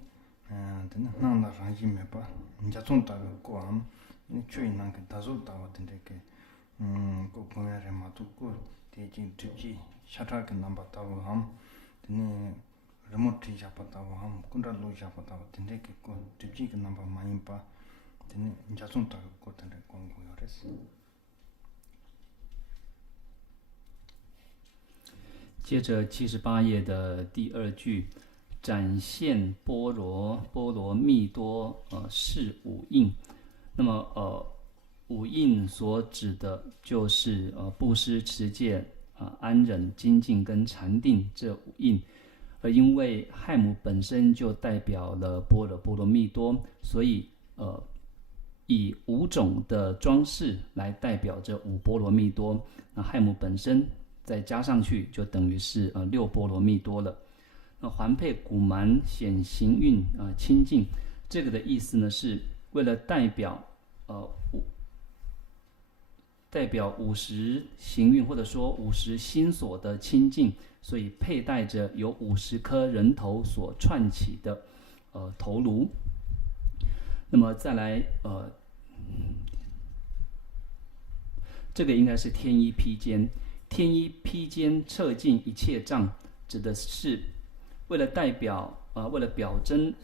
드나 나나 라지메 봐 이제 손다고 고함 이 추이난 그 다솔다와 된데게 그 보면에 마두고 대진 특지 샤타게 넘바다고 함 드니 remote 잡았다고 함 군달로 잡았다고 된데게 그 특지 그 넘바 많이 봐 드니 이제 손다고 고던데 공고요레스接着78页的第二句，展现波罗蜜多是五印。那么五印所指的就是布施、持戒、安忍、精进跟禅定这五印。而因为亥母本身就代表了波罗蜜多，所以以五种的装饰来代表着五波罗蜜多。那亥母本身再加上去，就等于是六波罗蜜多了。那环佩古蛮显行运清净，这个的意思呢，是为了代表50行运或者说50心所的清净，所以佩戴着由50颗人头所串起的头颅。那么再来这个应该是天衣披肩。天衣披肩彻尽一切障，指的是为了表征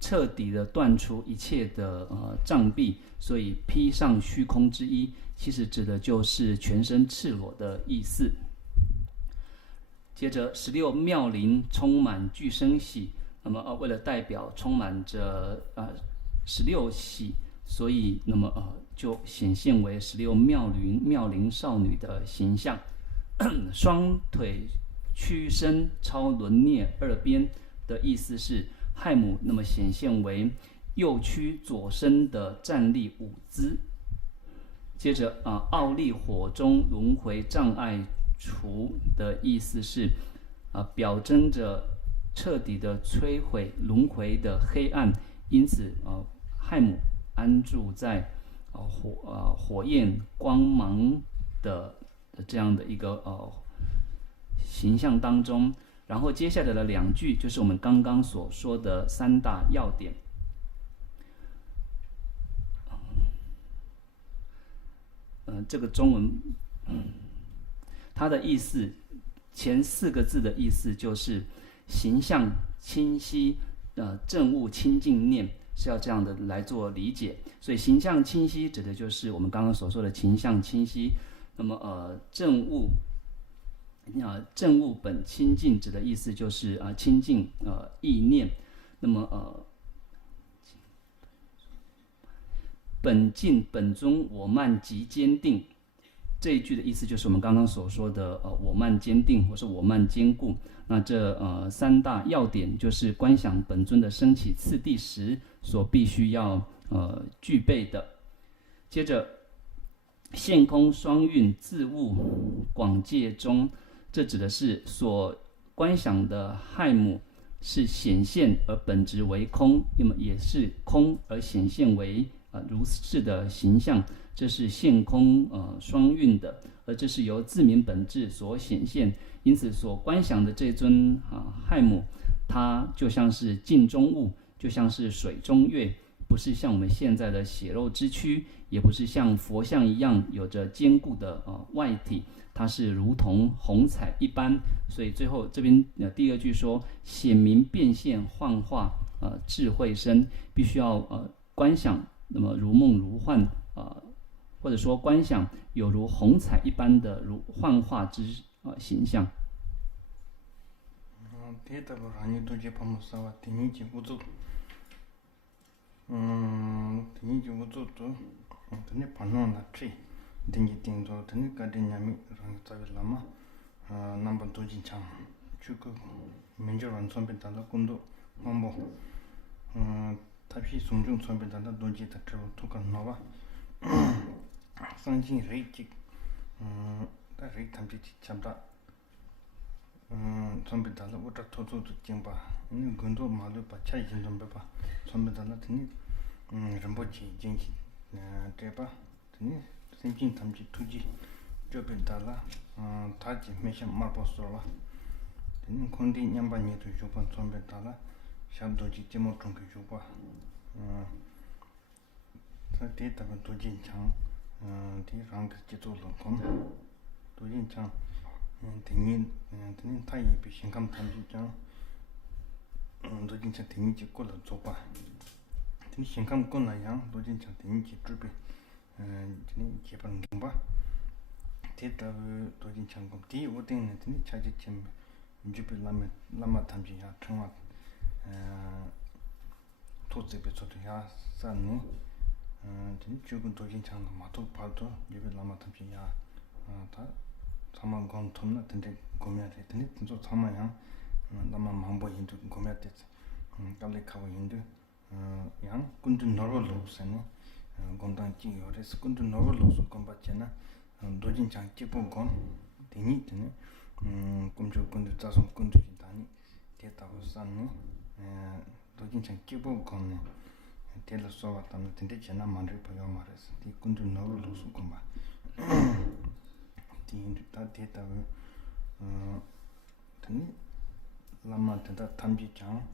彻底的断除一切的障蔽，所以披上虚空之衣，其实指的就是全身赤裸的意思。接着16妙龄充满具生喜，那么为了代表充满着16喜，所以那么就显现为16妙龄少女的形象。双腿屈伸超轮蹑二边的意思是亥母那么显现为右屈左伸的站立舞姿。接着奥利火中轮回障碍除的意思是表征着彻底的摧毁轮回的黑暗，因此亥母安住在火焰光芒的这样的一个形象当中。然后接下来的2句就是我们刚刚所说的3大要点。这个中文它的意思，前4个字的意思就是形象清晰，正悟清净念，是要这样的来做理解。所以形象清晰指的就是我们刚刚所说的形象清晰。那么正悟本清净指的意思就是清净意念。那么本净本尊我慢极坚定，这一句的意思就是我们刚刚所说的我慢坚定或是我慢坚固。那这3大要点就是观想本尊的升起次第时所必须要具备的。接着现空双运自悟广界中，这指的是所观想的亥母是显现而本质为空，那么也是空而显现为如是的形象，这是现空双运的，而这是由自明本质所显现。因此所观想的这尊亥母，它就像是镜中物，就像是水中月，不是像我们现在的血肉之躯，也不是像佛像一样有着坚固的外体，它是如同虹彩一般。所以最后这边第2句说显明变现幻化智慧身，必须要观想那么如梦如幻或者说观想有如虹彩一般的如幻化之形象。탑시 송중 선배단다 논지 다트로 토칸 노바 상진 레이직 다 레이 탐지 참다 선배단다 오다 토토도 징바 이 근도 말로 바차 이진 좀 봐봐 선배단다 드니 럼보지 징지 대바 드니 생진 탐지 투지 저변달라 다지 메셔 말보스라 드니 콘디 냠바니도 조건 선배단다 샵도지 제모 통계 주고 데이터가 도진창 디랑그 지도로 kom 도진창 등인 타이 비신감 탐지장 도진창 등이 짓고를 줘봐 등 신감 권나양 도진창 등이 주비 등 개발 봐 데이터 도진창 kom 디 오딩은 등 차지 침 주비 라마 탐지야 청와 토제베 저도야 산니 죽은 도진창도 마토 발도 예배 라마 탐지야 다 사만 건 톰나 근데 고민하게 되니 진짜 사만양 라마 망보 인도 고민하게 갈래카고 인도 양 군도 너로로 산니 건단지 요레스 군도 너로로 건받잖아 도진창 찍은 건 되니 되니 꿈주 군도 자성 군도 다니 됐다고 산니 도진창 찍은 건 텔로 소와탄 텐데 제나 만들 보여 말했어. 이 군도 너로 수고 봐. 다 데이터를 드니 라마 데이터 탐지장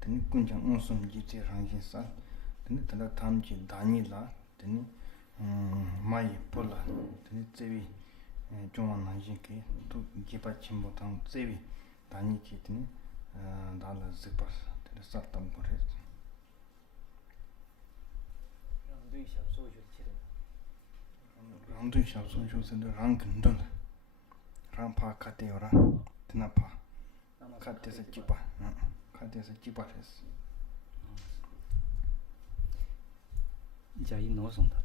드니 군장 온선 기체 랑진사 드니 데이터 탐지 다니라 드니 마이 폴라 드니 제비 중앙 난신께 또 기바 침보당 제비 다니기더니 달라 즈바 살담 거래 랑도 샤소 조선도 랑근던 랑파 카테요라 드나파 카테서 기바 카테서 기바레스加一挪送的。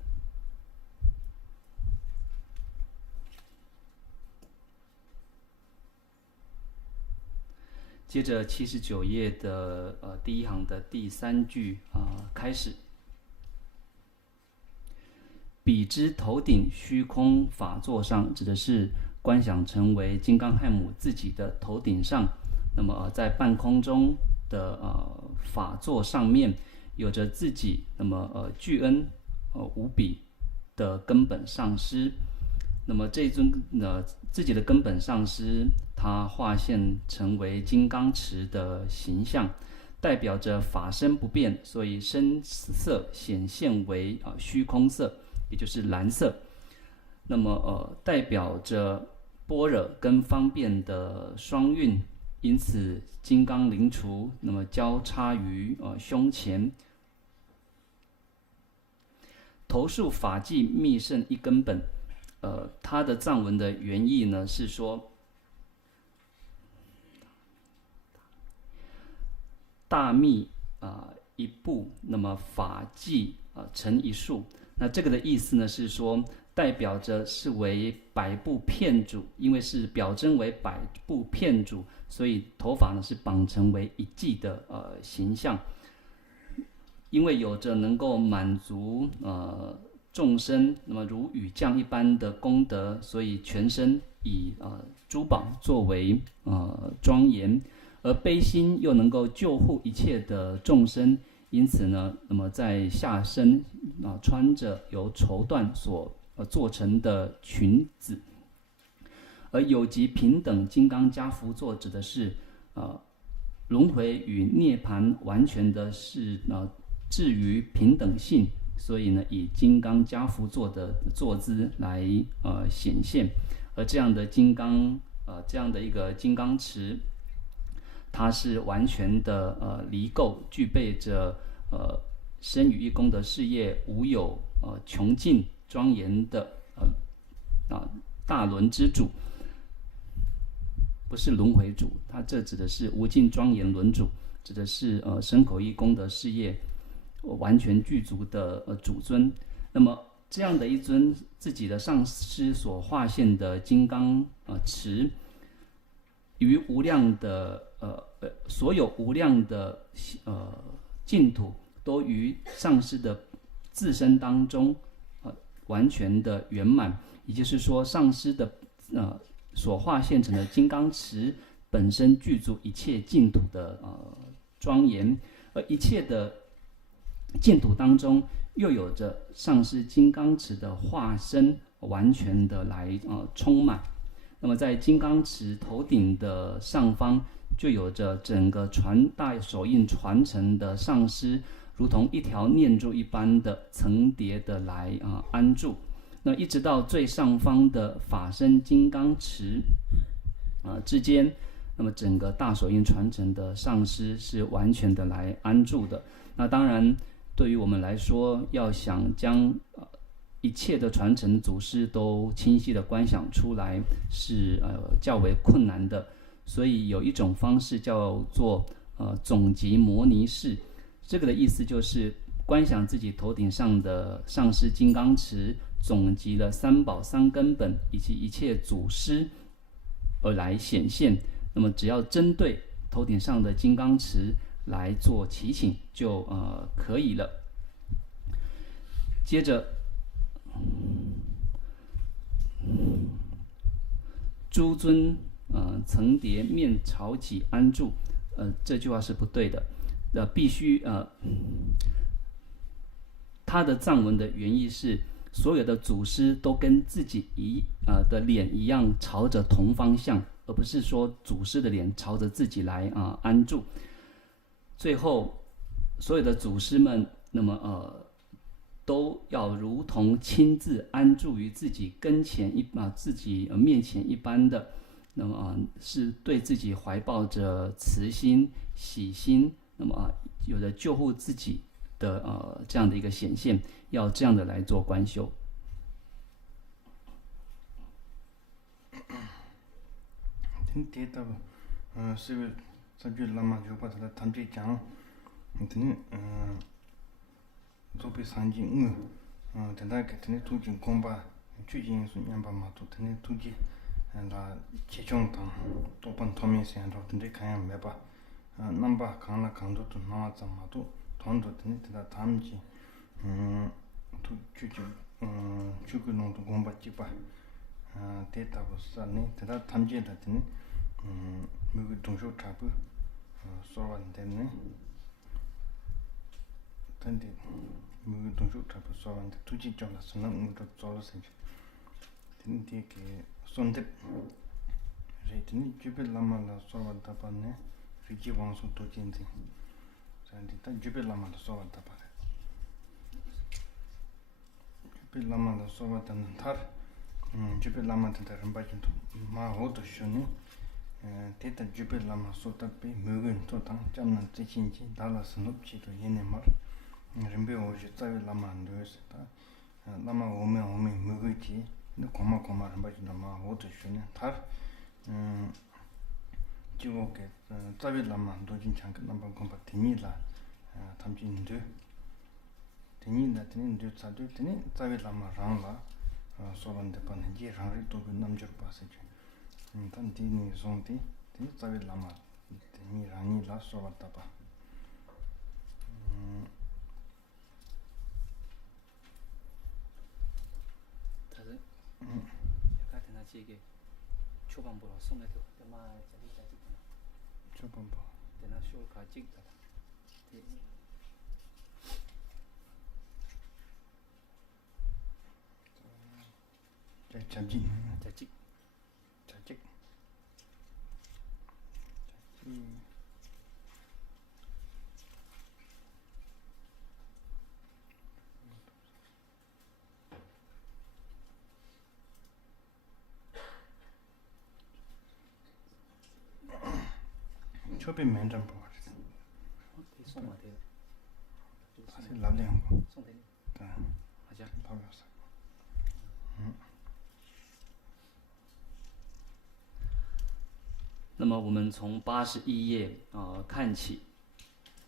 接着79页的第一行的第3句开始，彼之头顶虚空法座上，指的是观想成为金刚汉姆自己的头顶上，那么在半空中的法座上面有着自己那么巨恩无比的根本上师。那么这一尊自己的根本上师，他化现成为金刚持的形象，代表着法身不变，所以身色显现为虚空色，也就是蓝色。那么代表着般若跟方便的双运，因此金刚灵杵那么交叉于胸前，头束法纪密圣一根本。它的藏文的原意呢是说，大密一部，那么法纪成一束。那这个的意思呢是说，代表着是为百部片主，因为是表征为百部片主，所以头发呢是绑成为一髻的形象。因为有着能够满足众生那么如雨降一般的功德，所以全身以珠宝作为庄严，而悲心又能够救护一切的众生，因此呢，那么在下身穿着由绸缎所做成的裙子。而有极平等金刚加趺座指的是轮回与涅槃完全的是至于平等性。所以呢，以金刚加趺座的坐姿来显现，而这样的金刚这样的一个金刚持，它是完全的离垢，具备着身语意功德事业无有穷尽庄严的大轮之主，不是轮回主，它这指的是无尽庄严轮主，指的是身口意功德事业完全具足的主尊。那么这样的一尊自己的上师所化现的金刚持，于无量的所有无量的净土，都于上师的自身当中完全的圆满。也就是说，上师的所化现成的金刚持本身具足一切净土的庄严，而一切的净土当中又有着上师金刚持的化身完全的来充满。那么在金刚持头顶的上方，就有着整个大手印传承的上师，如同一条念珠一般的层叠的来安住。那一直到最上方的法身金刚持之间，那么整个大手印传承的上师是完全的来安住的。那当然对于我们来说，要想将一切的传承祖师都清晰的观想出来，是较为困难的。所以有一种方式叫做总集摩尼式。这个的意思就是观想自己头顶上的上师金刚持，总集了三宝三根本以及一切祖师而来显现。那么只要针对头顶上的金刚持来做祈请就可以了。接着诸尊层叠面朝己安住，这句话是不对的。必须他的藏文的原意是所有的祖师都跟自己的脸一样朝着同方向，而不是说祖师的脸朝着自己来安住。最后所有的祖师们那么都要如同亲自安住于自己跟前自己面前一般的，那么是对自己怀抱着慈心、喜心，那么有着救护自己的这样的一个显现，要这样的来做观修。听到是这句拉玛就把他的谈这讲，做被三斤等他给他的途径公吧，最近是两百码多，他的途径那集中当多半透明线上，等这看样没吧，那把看了看到都那怎么都，团队等他他们去，都最近这个弄的公吧几吧，对他不是呢，他他们去的等每个动手差不，说完的呢。但是，每个动手差不多说完的，突击讲了，是那我都做了噻。今天给son的，这天就被拉玛了说完的吧呢，飞机往上多进的，这样的，但就被拉玛了说完的吧了，被拉玛了说完的呢，他，就被拉玛的人把人都马好多说呢。这他就被拉玛说的被每个人都当咱们这星期打了是弄起的也能嘛。人被我是在拉玛的是的，拉玛我们每个节，那干嘛人把人嘛我都说呢，他，就我给在拉玛都经常跟那帮公把听你啦，他们就你对，听你就查对，听你在拉玛上了，说完的把那些上来都跟他们就把事情。但第你送的，你在拉玛，你让你拉说完的吧，他是，看他这个초반부로送来的，那么초반부，等他修卡进的，对。잡지. 잡지. 잡지. 초비 맨전 보았어.送嘛对。是老两个。送的。对。好像。老两个。那么我们从81页看起，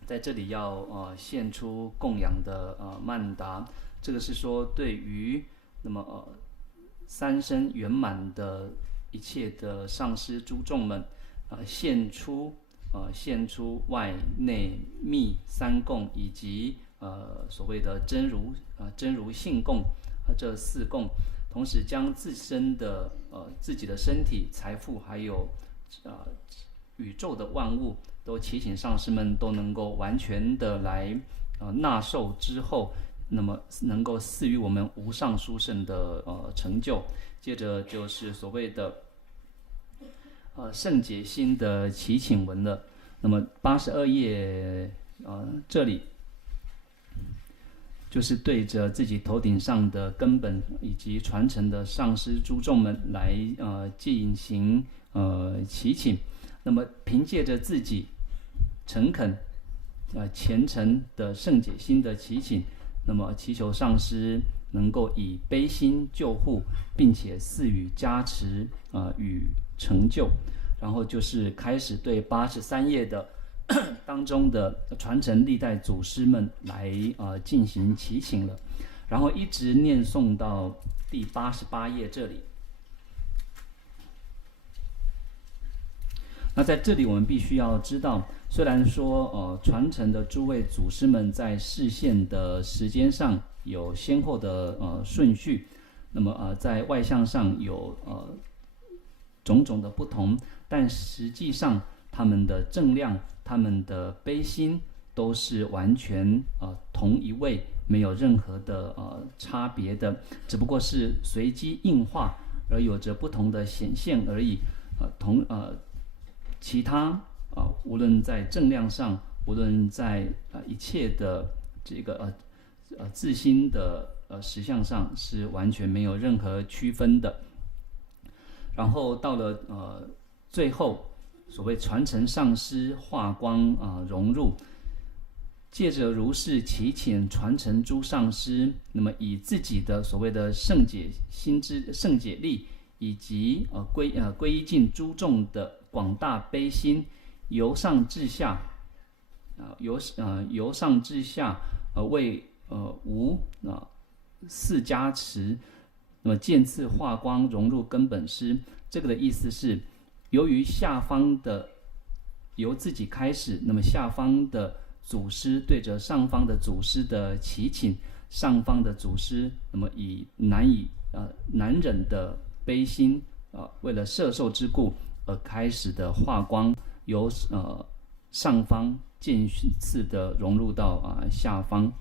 在这里要献出供养的曼达，这个是说对于那么三身圆满的一切的上师诸众们献出外内密三供以及所谓的真如性供这四供，同时将自身的自己的身体、财富还有宇宙的万物都祈请上师们都能够完全的来纳受之后，那么能够赐予我们无上殊胜的成就。接着就是所谓的圣洁心的祈请文了。那么82页这里就是对着自己头顶上的根本以及传承的上师诸众们来进行祈请。那么凭借着自己诚恳虔诚的圣洁心的祈请，那么祈求上师能够以悲心救护，并且赐予加持与成就。然后就是开始对83页的当中的传承历代祖师们来进行祈请了，然后一直念诵到第88页这里。那在这里我们必须要知道，虽然说传承的诸位祖师们在示现的时间上有先后的顺序，那么在外相上有种种的不同，但实际上他们的正量、他们的悲心都是完全同一位，没有任何的差别的，只不过是随机应化而有着不同的显现而已。其他无论在正量上，无论在一切的这个自心的实相上是完全没有任何区分的。然后到了最后所谓传承上师化光融入，借着如是祈请传承诸上师，那么以自己的所谓的圣解心之圣解力，以及皈依尽诸众的广大悲心，由上至下，由上至下为无四加持，那么渐次化光融入根本师。这个的意思是，由于下方的由自己开始，那么下方的祖师对着上方的祖师的祈请，上方的祖师那么以难忍的悲心为了摄受之故而开始的化光，由上方渐次的融入到下方。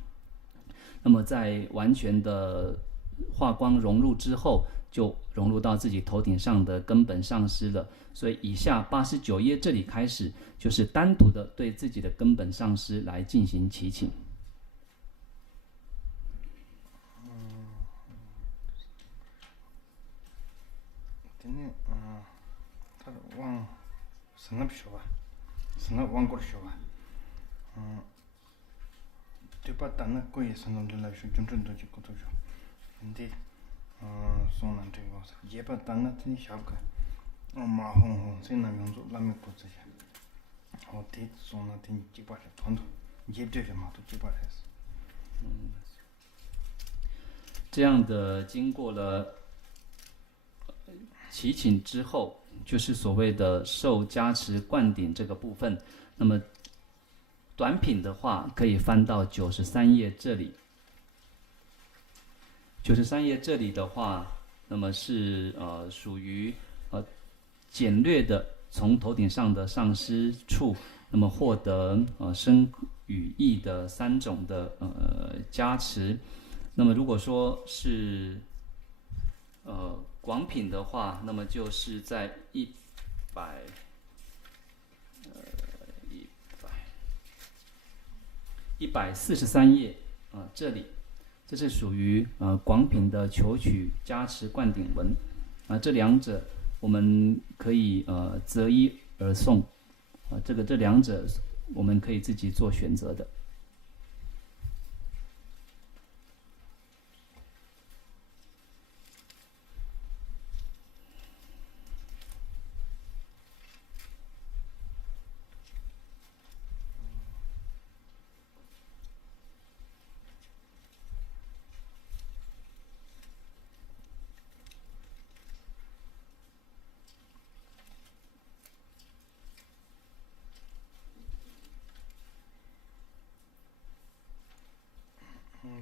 那么在完全的化光融入之后，就融入到自己头顶上的根本上师了。所以以下89页这里开始，就是单独的对自己的根本上师来进行祈请。他往生学吧，生往过学吧，对吧？但那过一生中就来说，真正的就过头学，对，送那这个，也把但那真小个，马红红，现在民族那么过这些，好的，送那的几把的团团，也这些嘛都几把的是。这样的经过了祈请之后，就是所谓的受加持灌顶这个部分。那么短品的话，可以翻到93页这里。93页这里的话，那么是属于简略的从头顶上的上师处，那么获得身语意的3种的加持。那么如果说是广品的话，那么就是在143页这里，这是属于广品的求取加持灌顶文这两者我们可以择一而诵这两者我们可以自己做选择的。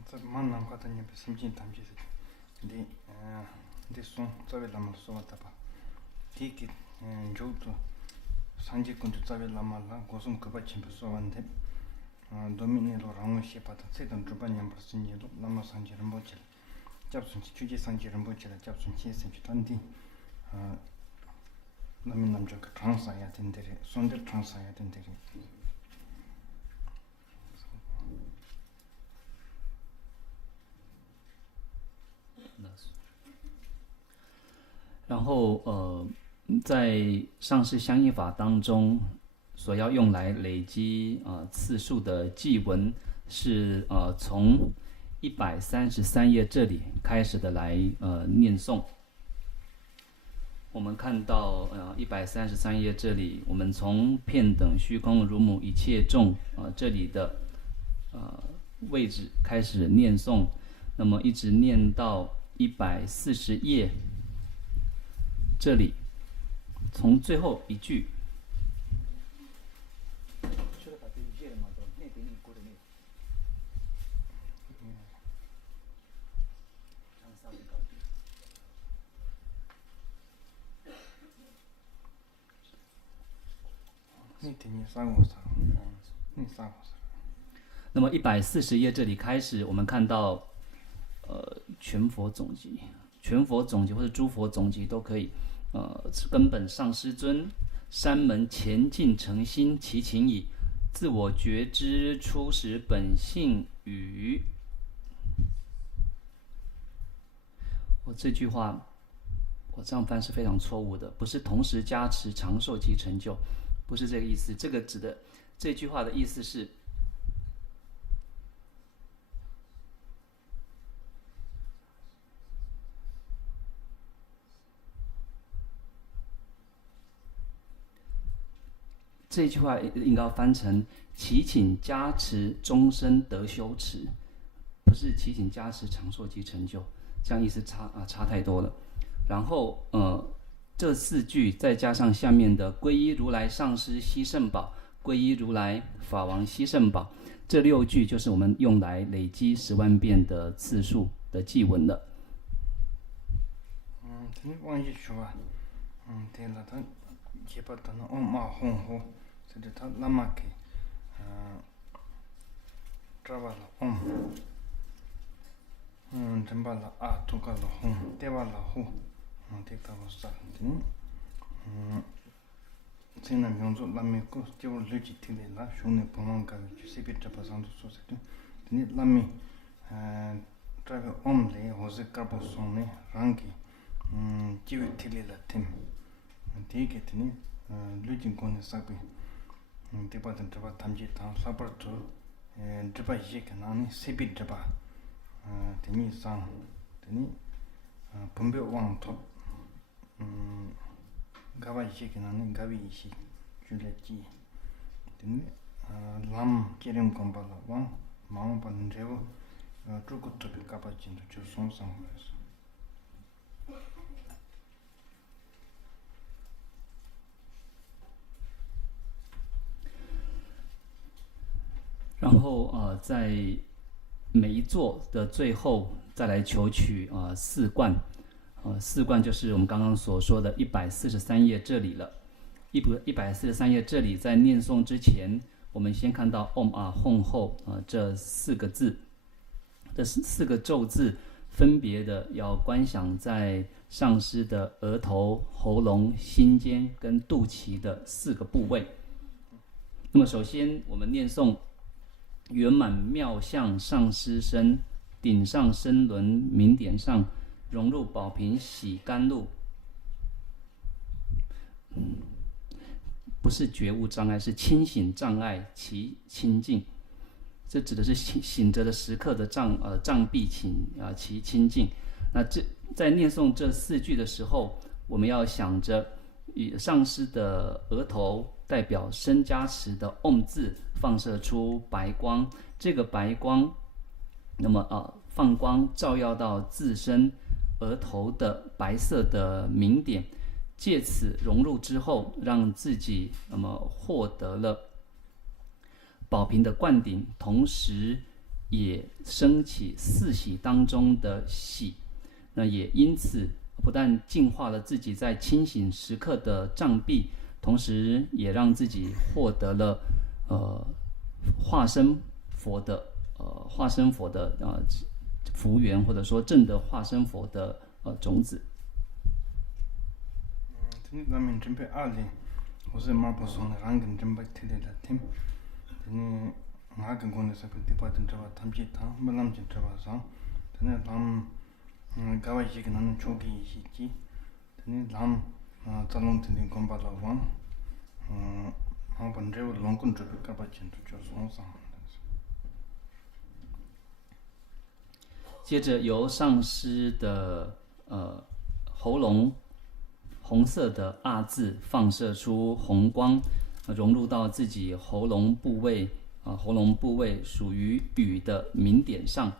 这蛮难搞的，你不心情谈起是的，的送这位拉玛说的吧，第一个就三节工作这位拉玛啦，我送个把钱不说完的，多米内罗让我写把它这段主办年不是年度，那么三节人不起来，加不上去，直接三节人不起来，加不上去三节团体，那么咱们这个长沙呀，等等的，双的长沙呀，等等的。然后在上师相应法当中，所要用来累积次数的偈文是从133页这里开始的来念诵。我们看到133页这里，我们从片等虚空如母一切众这里的位置开始念诵，那么一直念到140页这里，从最后一句。那么140页这里开始，我们看到全佛总集或者诸佛总集都可以。根本上师尊，山门前进诚心祈请矣，自我觉知初始本性与我这句话我这样翻是非常错误的，不是同时加持长寿及成就，不是这个意思。这个指的这句话的意思是，这句话应该要翻成祈请加持终身得修持，不是祈请加持长寿及成就，这样意思差太多了。然后这4句再加上下面的皈依如来上师悉圣宝，皈依如来法王悉圣宝，这6句就是我们用来累积10万遍的次数的祭文了。这往一说啊，对了，他结巴的那马红火，这里他拉马给，这把了真把了啊，都搞了红，对吧了红，对他不啥，现在民族拉米个就累积起来了，兄弟帮忙干，随便这把上都说的，你拉米，这个来或是搞不上呢，让给。机会提来了，听，第一个的呢，旅行过的啥个，第八天这把他们去当啥不做，这把一些可能呢，随便这把，第二上，第二，分别往头，搞把一些可能呢，搞一些，就来记，第二，làm kia đem con bà là vang, máu bà nên rêu, chú cút tập cả bà chín cho sống sang rồi. 然后在每一座的最后再来求取4观，4观就是我们刚刚所说的143页这里了。143页这里在念诵之前，我们先看到 Om Hum 后这4个字，这4个咒字分别的要观想在上师的额头、喉咙、心间跟肚脐的4个部位。那么首先我们念诵圆满妙相上师身，顶上身轮明点上，融入宝瓶洗甘露。不是觉悟障碍，是清醒障碍其清净。这指的是醒着的时刻的障蔽其清净。那在念诵这4句的时候，我们要想着以上师的额头代表身加持的 Om 字放射出白光，这个白光那么放光照耀到自身额头的白色的明点，借此融入之后，让自己那么获得了宝瓶的灌顶，同时也升起4喜当中的喜。那也因此不但净化了自己在清醒时刻的障蔽，同时也让自己获得了化身佛的福缘，或者说证得化身佛的种子。咱们准备2年，我是马不松的，俺跟准备提来了听，俺跟讲的是第8天这把他们去谈，没咱们去这把上，但是咱们搞一些个咱初期一些机，但是咱们咱们天天讲把老王，俺本这我龙滚准备搞把钱就送上。接着由上师的喉咙红色的阿字放射出红光，融入到自己喉咙部位属于羽的明点上。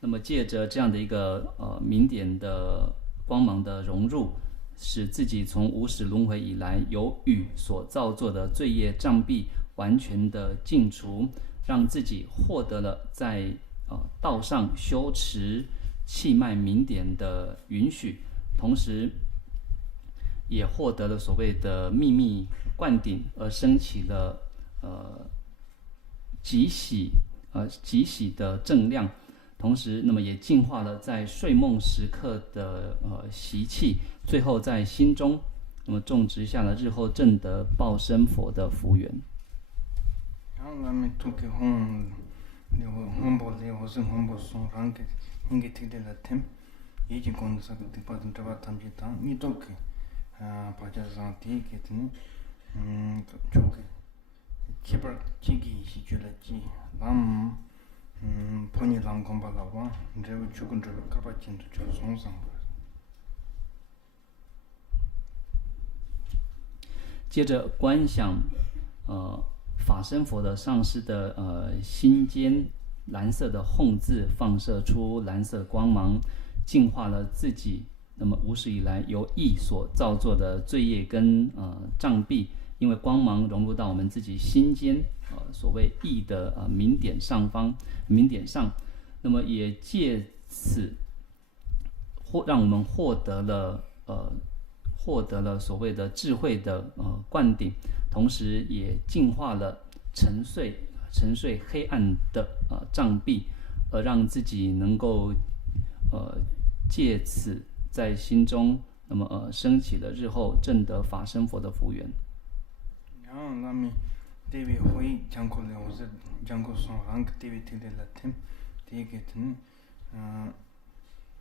那么借着这样的一个明点的光芒的融入，使自己从无始轮回以来由羽所造作的罪业障蔽完全的净除，让自己获得了在道上修持气脉明点的允许，同时也获得了所谓的秘密灌顶，而升起了极喜的正量，同时那么也净化了在睡梦时刻的习气，最后在心中那么种植下了日后证得报身佛的福缘。 예지 건서 그 디파트 잡아 탐지 당 니도케 바자상 디게트니 저게 제발 지기 시줄지 남 폰이 랑콤바라고 내가 죽은 줄 까바친도 저 송상 接着观想，法身佛的上师的心间蓝色的吽字放射出蓝色光芒，净化了自己。那么无始以来由意所造作的罪业跟障蔽，因为光芒融入到我们自己心间，所谓意的明点上方，明点上，那么也借此让我们获得了所谓的智慧的灌顶，同时也净化了沉睡黑暗的障蔽，而让自己能够借此在心中，那么升起了日后证得法身佛的福缘。然后那么대비会讲过了，我是讲过说한그 대비 되는 팀 되게 든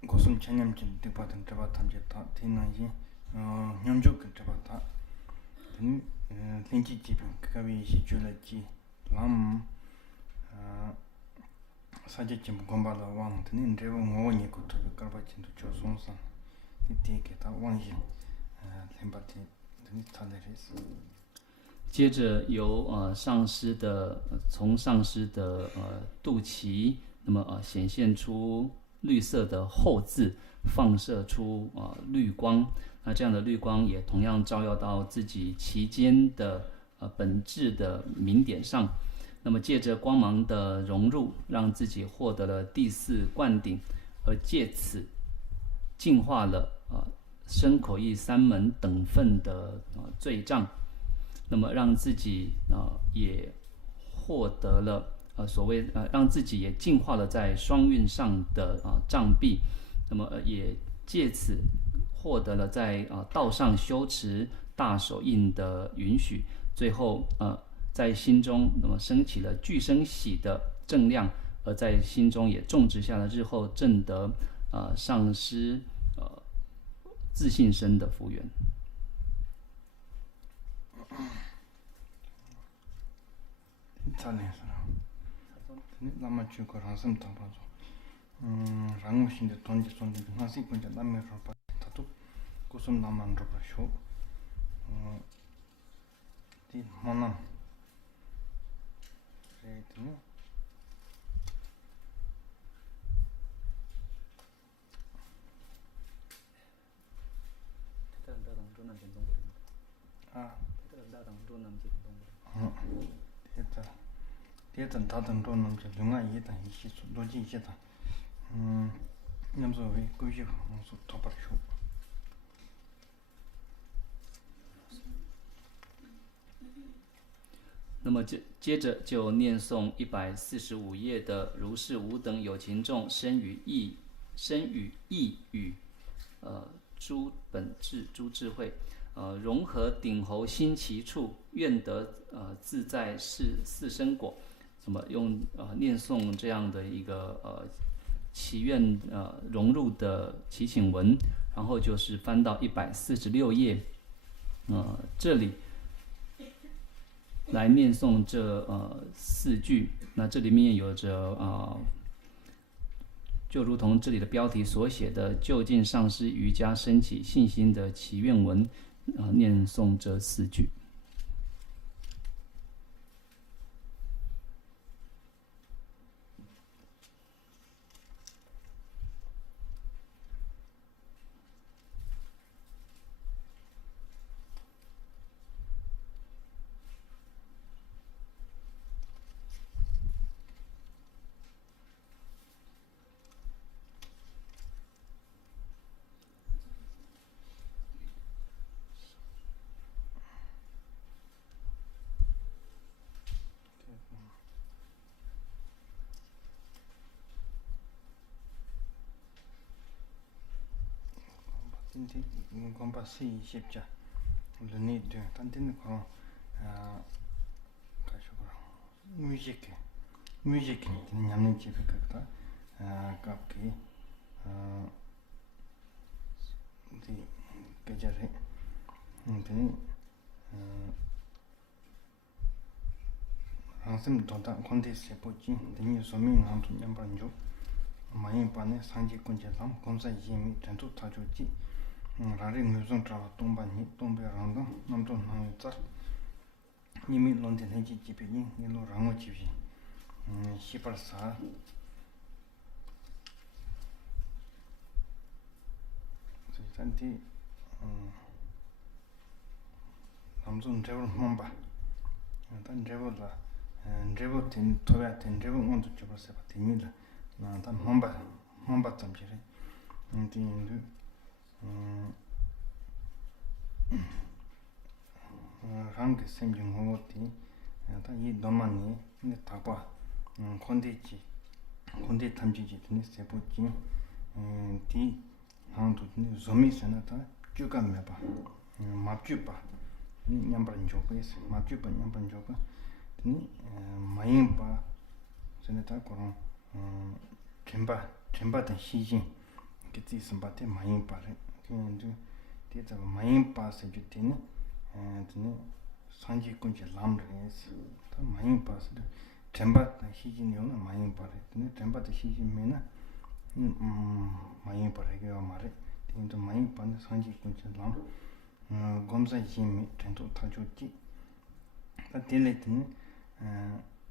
고슴 찬념진 되받은 잡아 탐제다 되는지 냠족 잡았다 렌지 집은 그가위 시줄지 람 사제쯤 공부하다 왕드는 레고 뭐니 것도 깔바친도 조송상 되게 다 왕이 렘바티 되니 탈레리스 接着由上师的从上师的肚脐，那么显现出绿色的后字，放射出绿光。那这样的绿光也同样照耀到自己其间的本质的明点上。那么借着光芒的融入，让自己获得了第四灌顶，而借此净化了身口意三门等分的罪障。那么让自己也获得了所谓让自己也净化了在双运上的障蔽，那么也借此获得了在道上修持大手印的允许，最后在心中那么升起了具生喜的正量，而在心中也种植下了日后证得上师自信身的福缘。잘해서 남아 주고 한숨 더 봐줘 랑무신데 돈지 손데 나시 군자 남매로 봐 다도 고슴 남만 로 봐쇼 디 만남 그래도 대단 다른 돈은 저 중앙에 있다 이시 로지 있다 남서의 고시 무슨 토박쇼 那么接着就念诵145页的如是无等有情众生与意与诸本质诸智慧融合顶喉心其处，愿得自在四生果。那么用念诵这样的一个祈愿融入的祈请文，然后就是翻到146页，这里来念诵这4句。那这里面有着就如同这里的标题所写的，就近上师瑜伽升起信心的祈愿文，念诵这4句。인디 곰바시 십자 르니드 단tin 거 가시고 뮤직 냠는 집에 갔다 갑기 디 게자레 데 항상 도다 콘테스트 보지 데니 소민 한도 냠반조 많이 반에 상지 군제삼 검사 이미 전투 타주지 라리 무슨 트라 동반이 동배랑도 남도 나자 이미 론데 내지 집이니 일로 랑어 집이 시발사 산티 남존 제벌 몬바 단 제벌라 제벌 된 토야 된 제벌 온도 제벌세 바티니라 나단 몬바 잠지레 인티인도 랑게 생긴 호티 다이 도만이 네 타바 콘데치 콘데 탐지지 드니 세포지 디 한도 좀이스나타 주감메바 마주바 냠바른 조그스 마주바 냠바른 조그 니 마임바 세네타 코로 쳔바된 시진 그치 선바테 마임바레 근데 데자 마임바세 주티니 드니 산지군지 람르스 다 마임바세 쳔바된 시진이오나 마임바레 드니 쳔바된 시진메나 마임바레가 말에 근데 마임바는 산지군지 람 검사 힘이 전투 타주지 다 딜레트니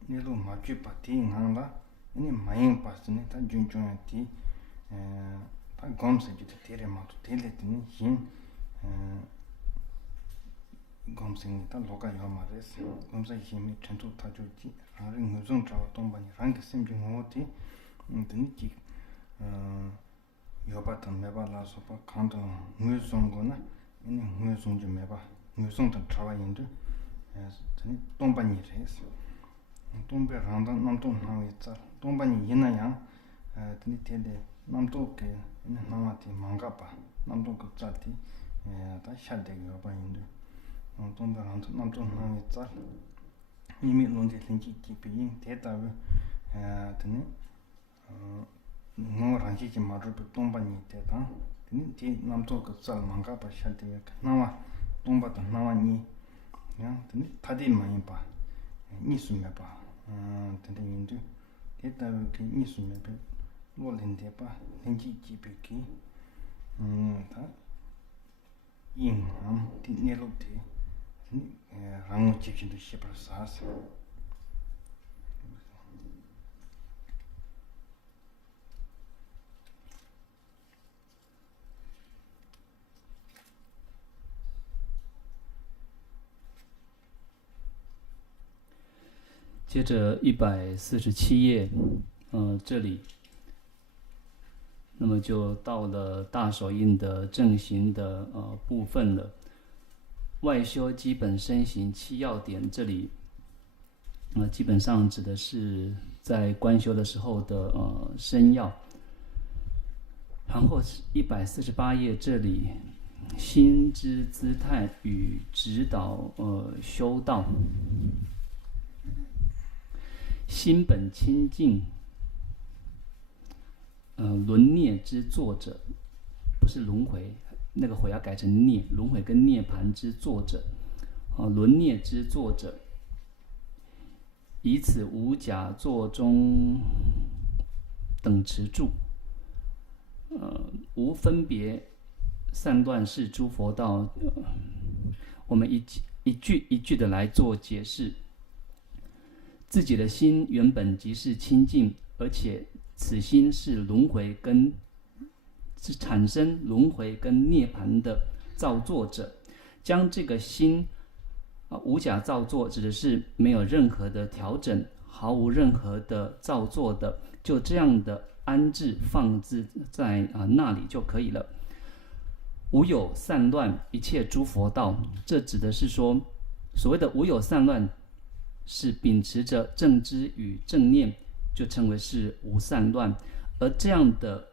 니로 마주바티 나라 이 마임바스네 다 준준티 다 검사지 테레 마도 딜레트니 힘 검생이 다 로가 요마레스 검사 힘이 전투 타주지 아리 무슨 자와 동반이 랑게 심진 오티 드니지 여바탄 메발라소파 칸도 무슨거나 이 무슨 좀 해봐 무슨 좀 trava인데 드니 동반이 레스 동배 란다 남동 나위자 동반이 이나야 드니 테데 남도게 나마티 망가파 남동 급자티 다 샤데 여바인데 동배 란다 남동 나위자 이미 논데 링기 기피인 대답을 드니 뭐 란지지 마르부 동반이 대다 드니 디 남도 급자 망가파 샤데 나와 동바다 나와니 야 드니 타디 많이 봐 니스메 봐 근데 인도 대답을 그 니스메 봐 몰린데 봐 렌지 지베기 다 인함 디네로티 랑어 집신도 시벌사스接着147页，这里，那么就到了大手印的正行的部分了。外修基本身行7要点，这里，基本上指的是在观修的时候的身要。然后148页这里，心之姿态与指导修道。心本清净，轮涅之作者，不是轮回，那个回要改成涅，轮回跟涅盘之作者，轮涅之作者，以此无假作中等持住，无分别散乱是诸佛道，我们一句一句的来做解释。自己的心原本即是清净，而且此心是轮回跟是产生轮回跟涅槃的造作者。将这个心无假造作，指的是没有任何的调整，毫无任何的造作的，就这样的安置放置在那里就可以了。无有散乱，一切诸佛道，这指的是说，所谓的无有散乱。是秉持着正知与正念，就称为是无散乱。而这样的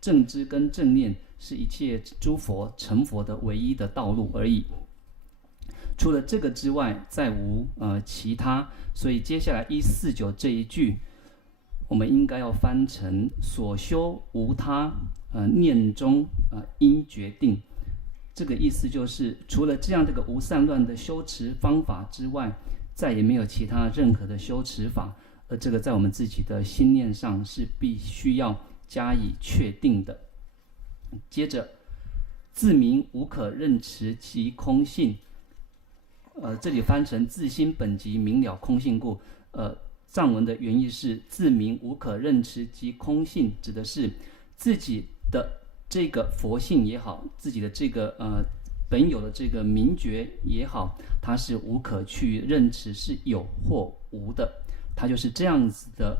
正知跟正念，是一切诸佛成佛的唯一的道路而已。除了这个之外，再无其他。所以接下来149这一句，我们应该要翻成：所修无他，念中应决定。这个意思就是，除了这样这个无散乱的修持方法之外，再也没有其他任何的修持法。而这个在我们自己的心念上是必须要加以确定的。接着，自明无可认持其空性，这里翻成自心本即明了空性故。藏文的原意是自明无可认持其空性，指的是自己的这个佛性也好，自己的这个本有的这个明觉也好，它是无可去认识，是有或无的，它就是这样子的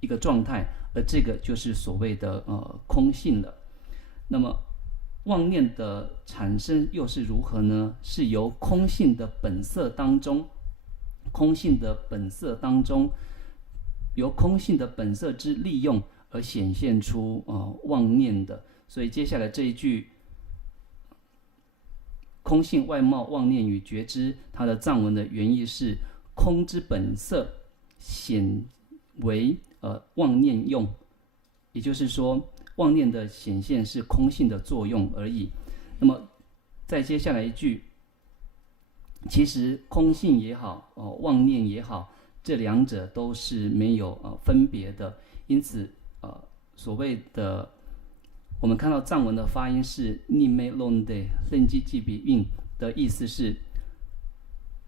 一个状态，而这个就是所谓的空性了。那么妄念的产生又是如何呢？是由空性的本色当中，由空性的本色之利用而显现出妄念的。所以接下来这一句空性外貌妄念与觉知，它的藏文的原意是空之本色显为妄念用，也就是说妄念的显现是空性的作用而已。那么再接下来一句，其实空性也好妄念也好，这两者都是没有分别的。因此所谓的我们看到藏文的发音是 Nime Londe 任基记比韵的意思是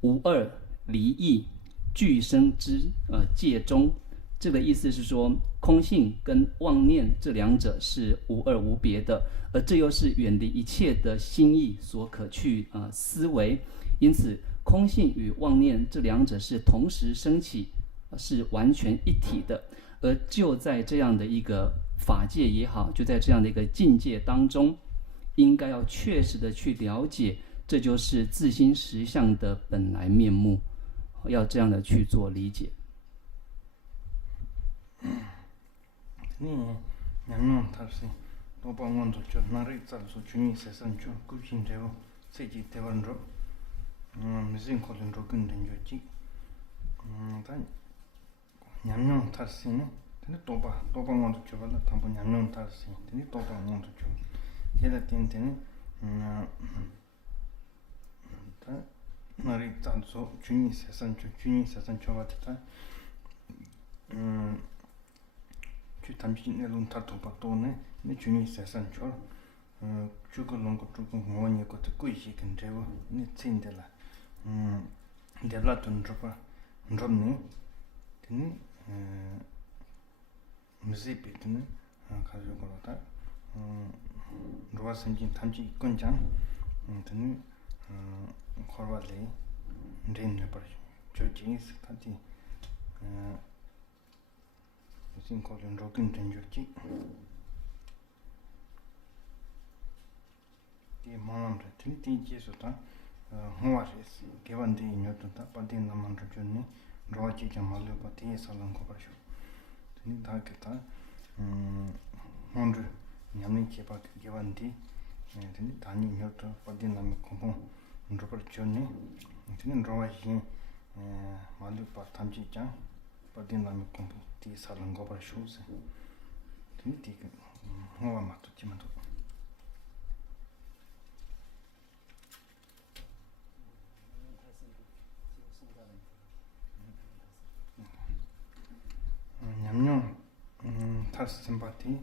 无二离异俱生之界中。这个意思是说，空性跟妄念这两者是无二无别的，而这又是远离一切的心意所可去思维。因此空性与妄念这两者是同时升起，是完全一体的。而就在这样的一个法界也好，就在这样的一个境界当中，应该要确实的去了解，这就是自心实相的本来面目，要这样的去做理解。냠냠 탈시 도방원도 저 나리 짤소 주니 세선초 꾸신데요 세지 대원로 미진 콜린로 근denjo지 단 냠냠 탈시네 근데 도방원도 저발라 담보 냠냠 탈시 근데 도방원도 저 얘가 텐텐 다 나리 짤소 주니 세선초 같다 담진 내론 타토바 또네 네 주니 세산초 주고롱고 주고 뭐니 거 듣고 이시 근데요 네 찐들라 데블라톤 줘봐 좀네 근데 무지비드네 가지고 걸었다 로아 생긴 담지 건장 근데 걸어발래 렌네 버리 저 진스 같이 무슨 거는 로긴 된줄지 이 마음을 tinti지서다 호와스 개반디 녀도다 반디 남만도 좋네 로아지 잠말로 바티 살랑 거버쇼 니 다겠다 혼주 냠니 제바 개반디 니 다니 녀도 반디 남이 공공 로버 좋네 니 로아지 말로 바탐지장 반디 남이 공공 티 살랑 거버쇼 니 티가 호와 맞도 지만도 냠냠 탈스 심바티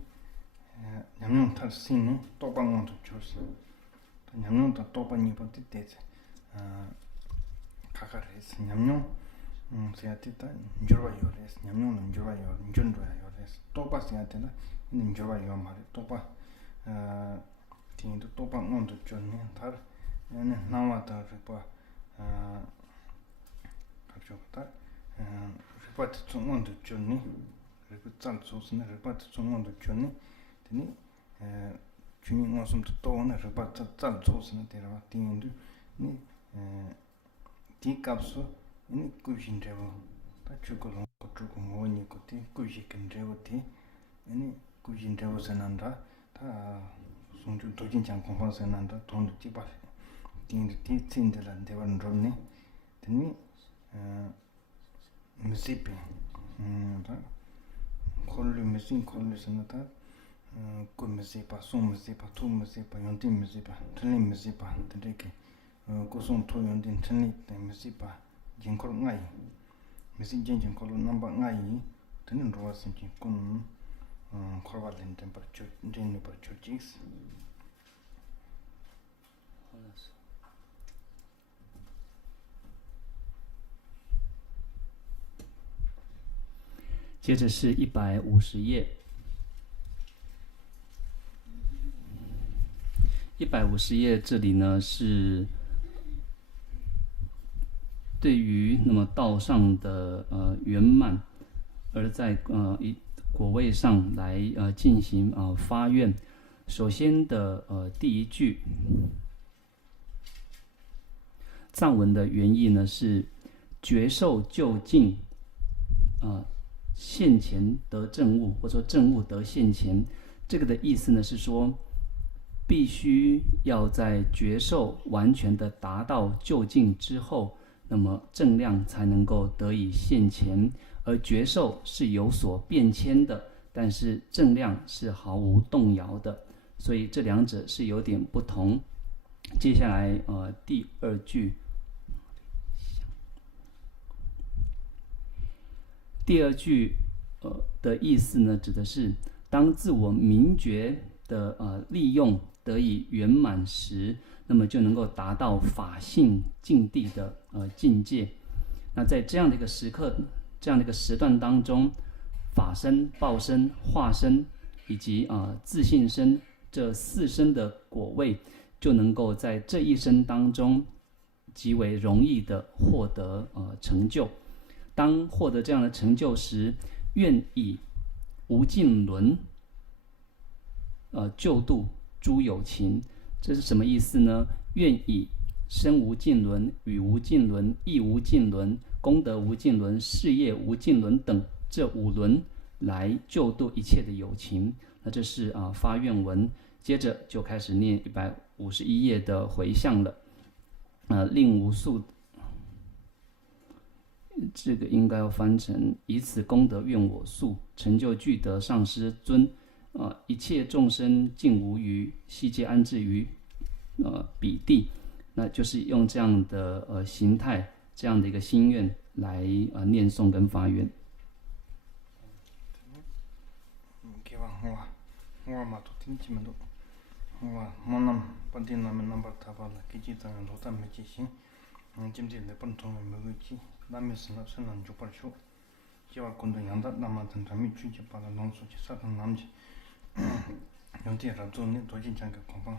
냠냠 탈스는 또방원도 좋았어 냠냠도 또방이 버티 때지 카카레스 냠냠 세아티타 인조바요레스 냠냠은 인조바요 인존도야요레스 또바스야테나 인조바요 말이 또바 tindu topa ngondo chonne thar ene nawata ripa kapchokta ripa tsungondo chonne ripa tsal sosne ripa tsungondo chonne tini chuni ngosum to ne ripa tsal sosne tera tindu ni ti kapso ni kushin revo ta chukolo kotuko ngoni koti kushikin revo ti ni kushin revo sananda ta sonju dojin chang konfa sananda tondu tipa tindu ti tsindela devan romne tini musipi ta kollu mesin kollu sanata gu mi si pa, sung mi si pa, tu mi si pa, yon din mi si pa, tenli mi si pa, tende ke gu sung tu yon din tenli mi si pa, jing kol ngay, mi si jing kol namba ngay, tende ruwa sin jing kun korwa lin ten par chu, jing par chu jigs. 接着是150页，150页这里呢是对于那么道上的圆满，而在果位上来进行发愿。首先的第一句藏文的原意呢是觉受究竟现前得正悟，或者说正悟得现前。这个的意思呢是说，必须要在觉受完全的达到究竟之后，那么正量才能够得以现前。而觉受是有所变迁的，但是正量是毫无动摇的，所以这两者是有点不同。接下来第二句。第二句的意思呢，指的是当自我明觉的利用得以圆满时，那么就能够达到法性境地的境界。那在这样的一个时刻、这样的一个时段当中，法身、报身、化身以及自性身这4身的果位，就能够在这一生当中极为容易的获得成就。当获得这样的成就时，愿以无尽轮救度诸有情。这是什么意思呢？愿以身无尽轮、语无尽轮、意无尽轮、功德无尽轮、事业无尽轮等这5轮来救度一切的有情。那这是发愿文。接着就开始念151页的回向了。令无数。这个应该要翻成以此功德愿我速，成就具德上师尊，一切众生尽无余，悉皆安置于彼地。那就是用这样的形态，这样的一个心愿来念诵跟发愿。남에서는 선은 주발쇼 기와 군도 양다 남한테 담이 주지 받아 농수지 사단 남지 연대라 돈이 도진 장가 공방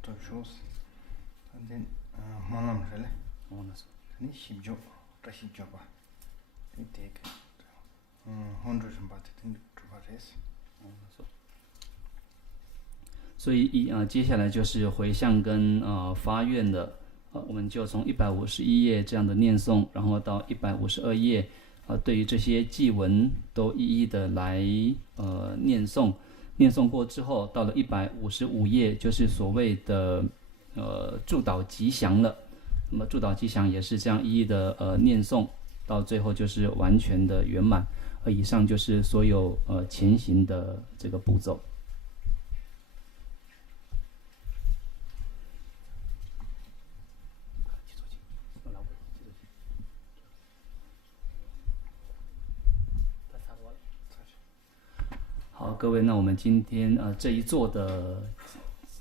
또 쇼스 근데 만남을래 원해서 아니 십조 다시 줘봐 이때 혼자 좀 받든 주발해서 원해서 所以接下来就是回向跟发愿的。我们就从151页这样的念诵，然后到152页，对于这些偈文都一一的来念诵。念诵过之后，到了155页，就是所谓的祝祷吉祥了。那么祝祷吉祥也是这样一一的念诵，到最后就是完全的圆满。以上就是所有前行的这个步骤。好，各位，那我们今天这一座的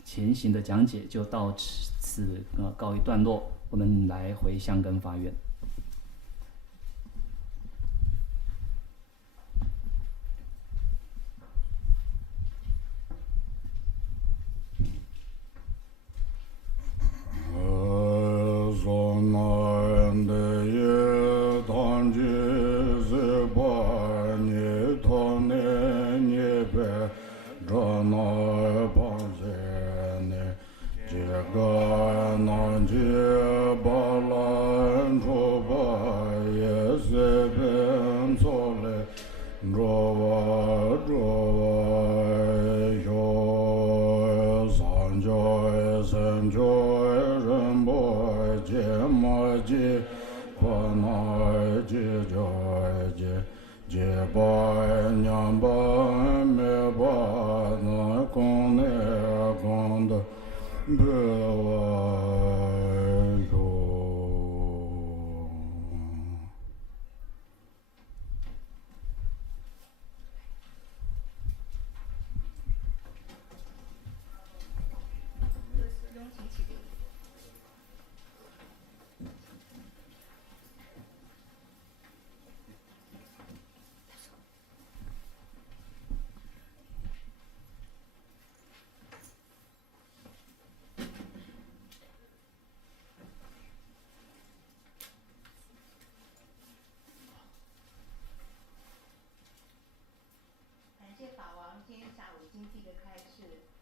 前行的讲解就到此告一段落，我们来回向跟发愿。je ba nyam ba me ba na 感谢法王今天下午精辟的开示。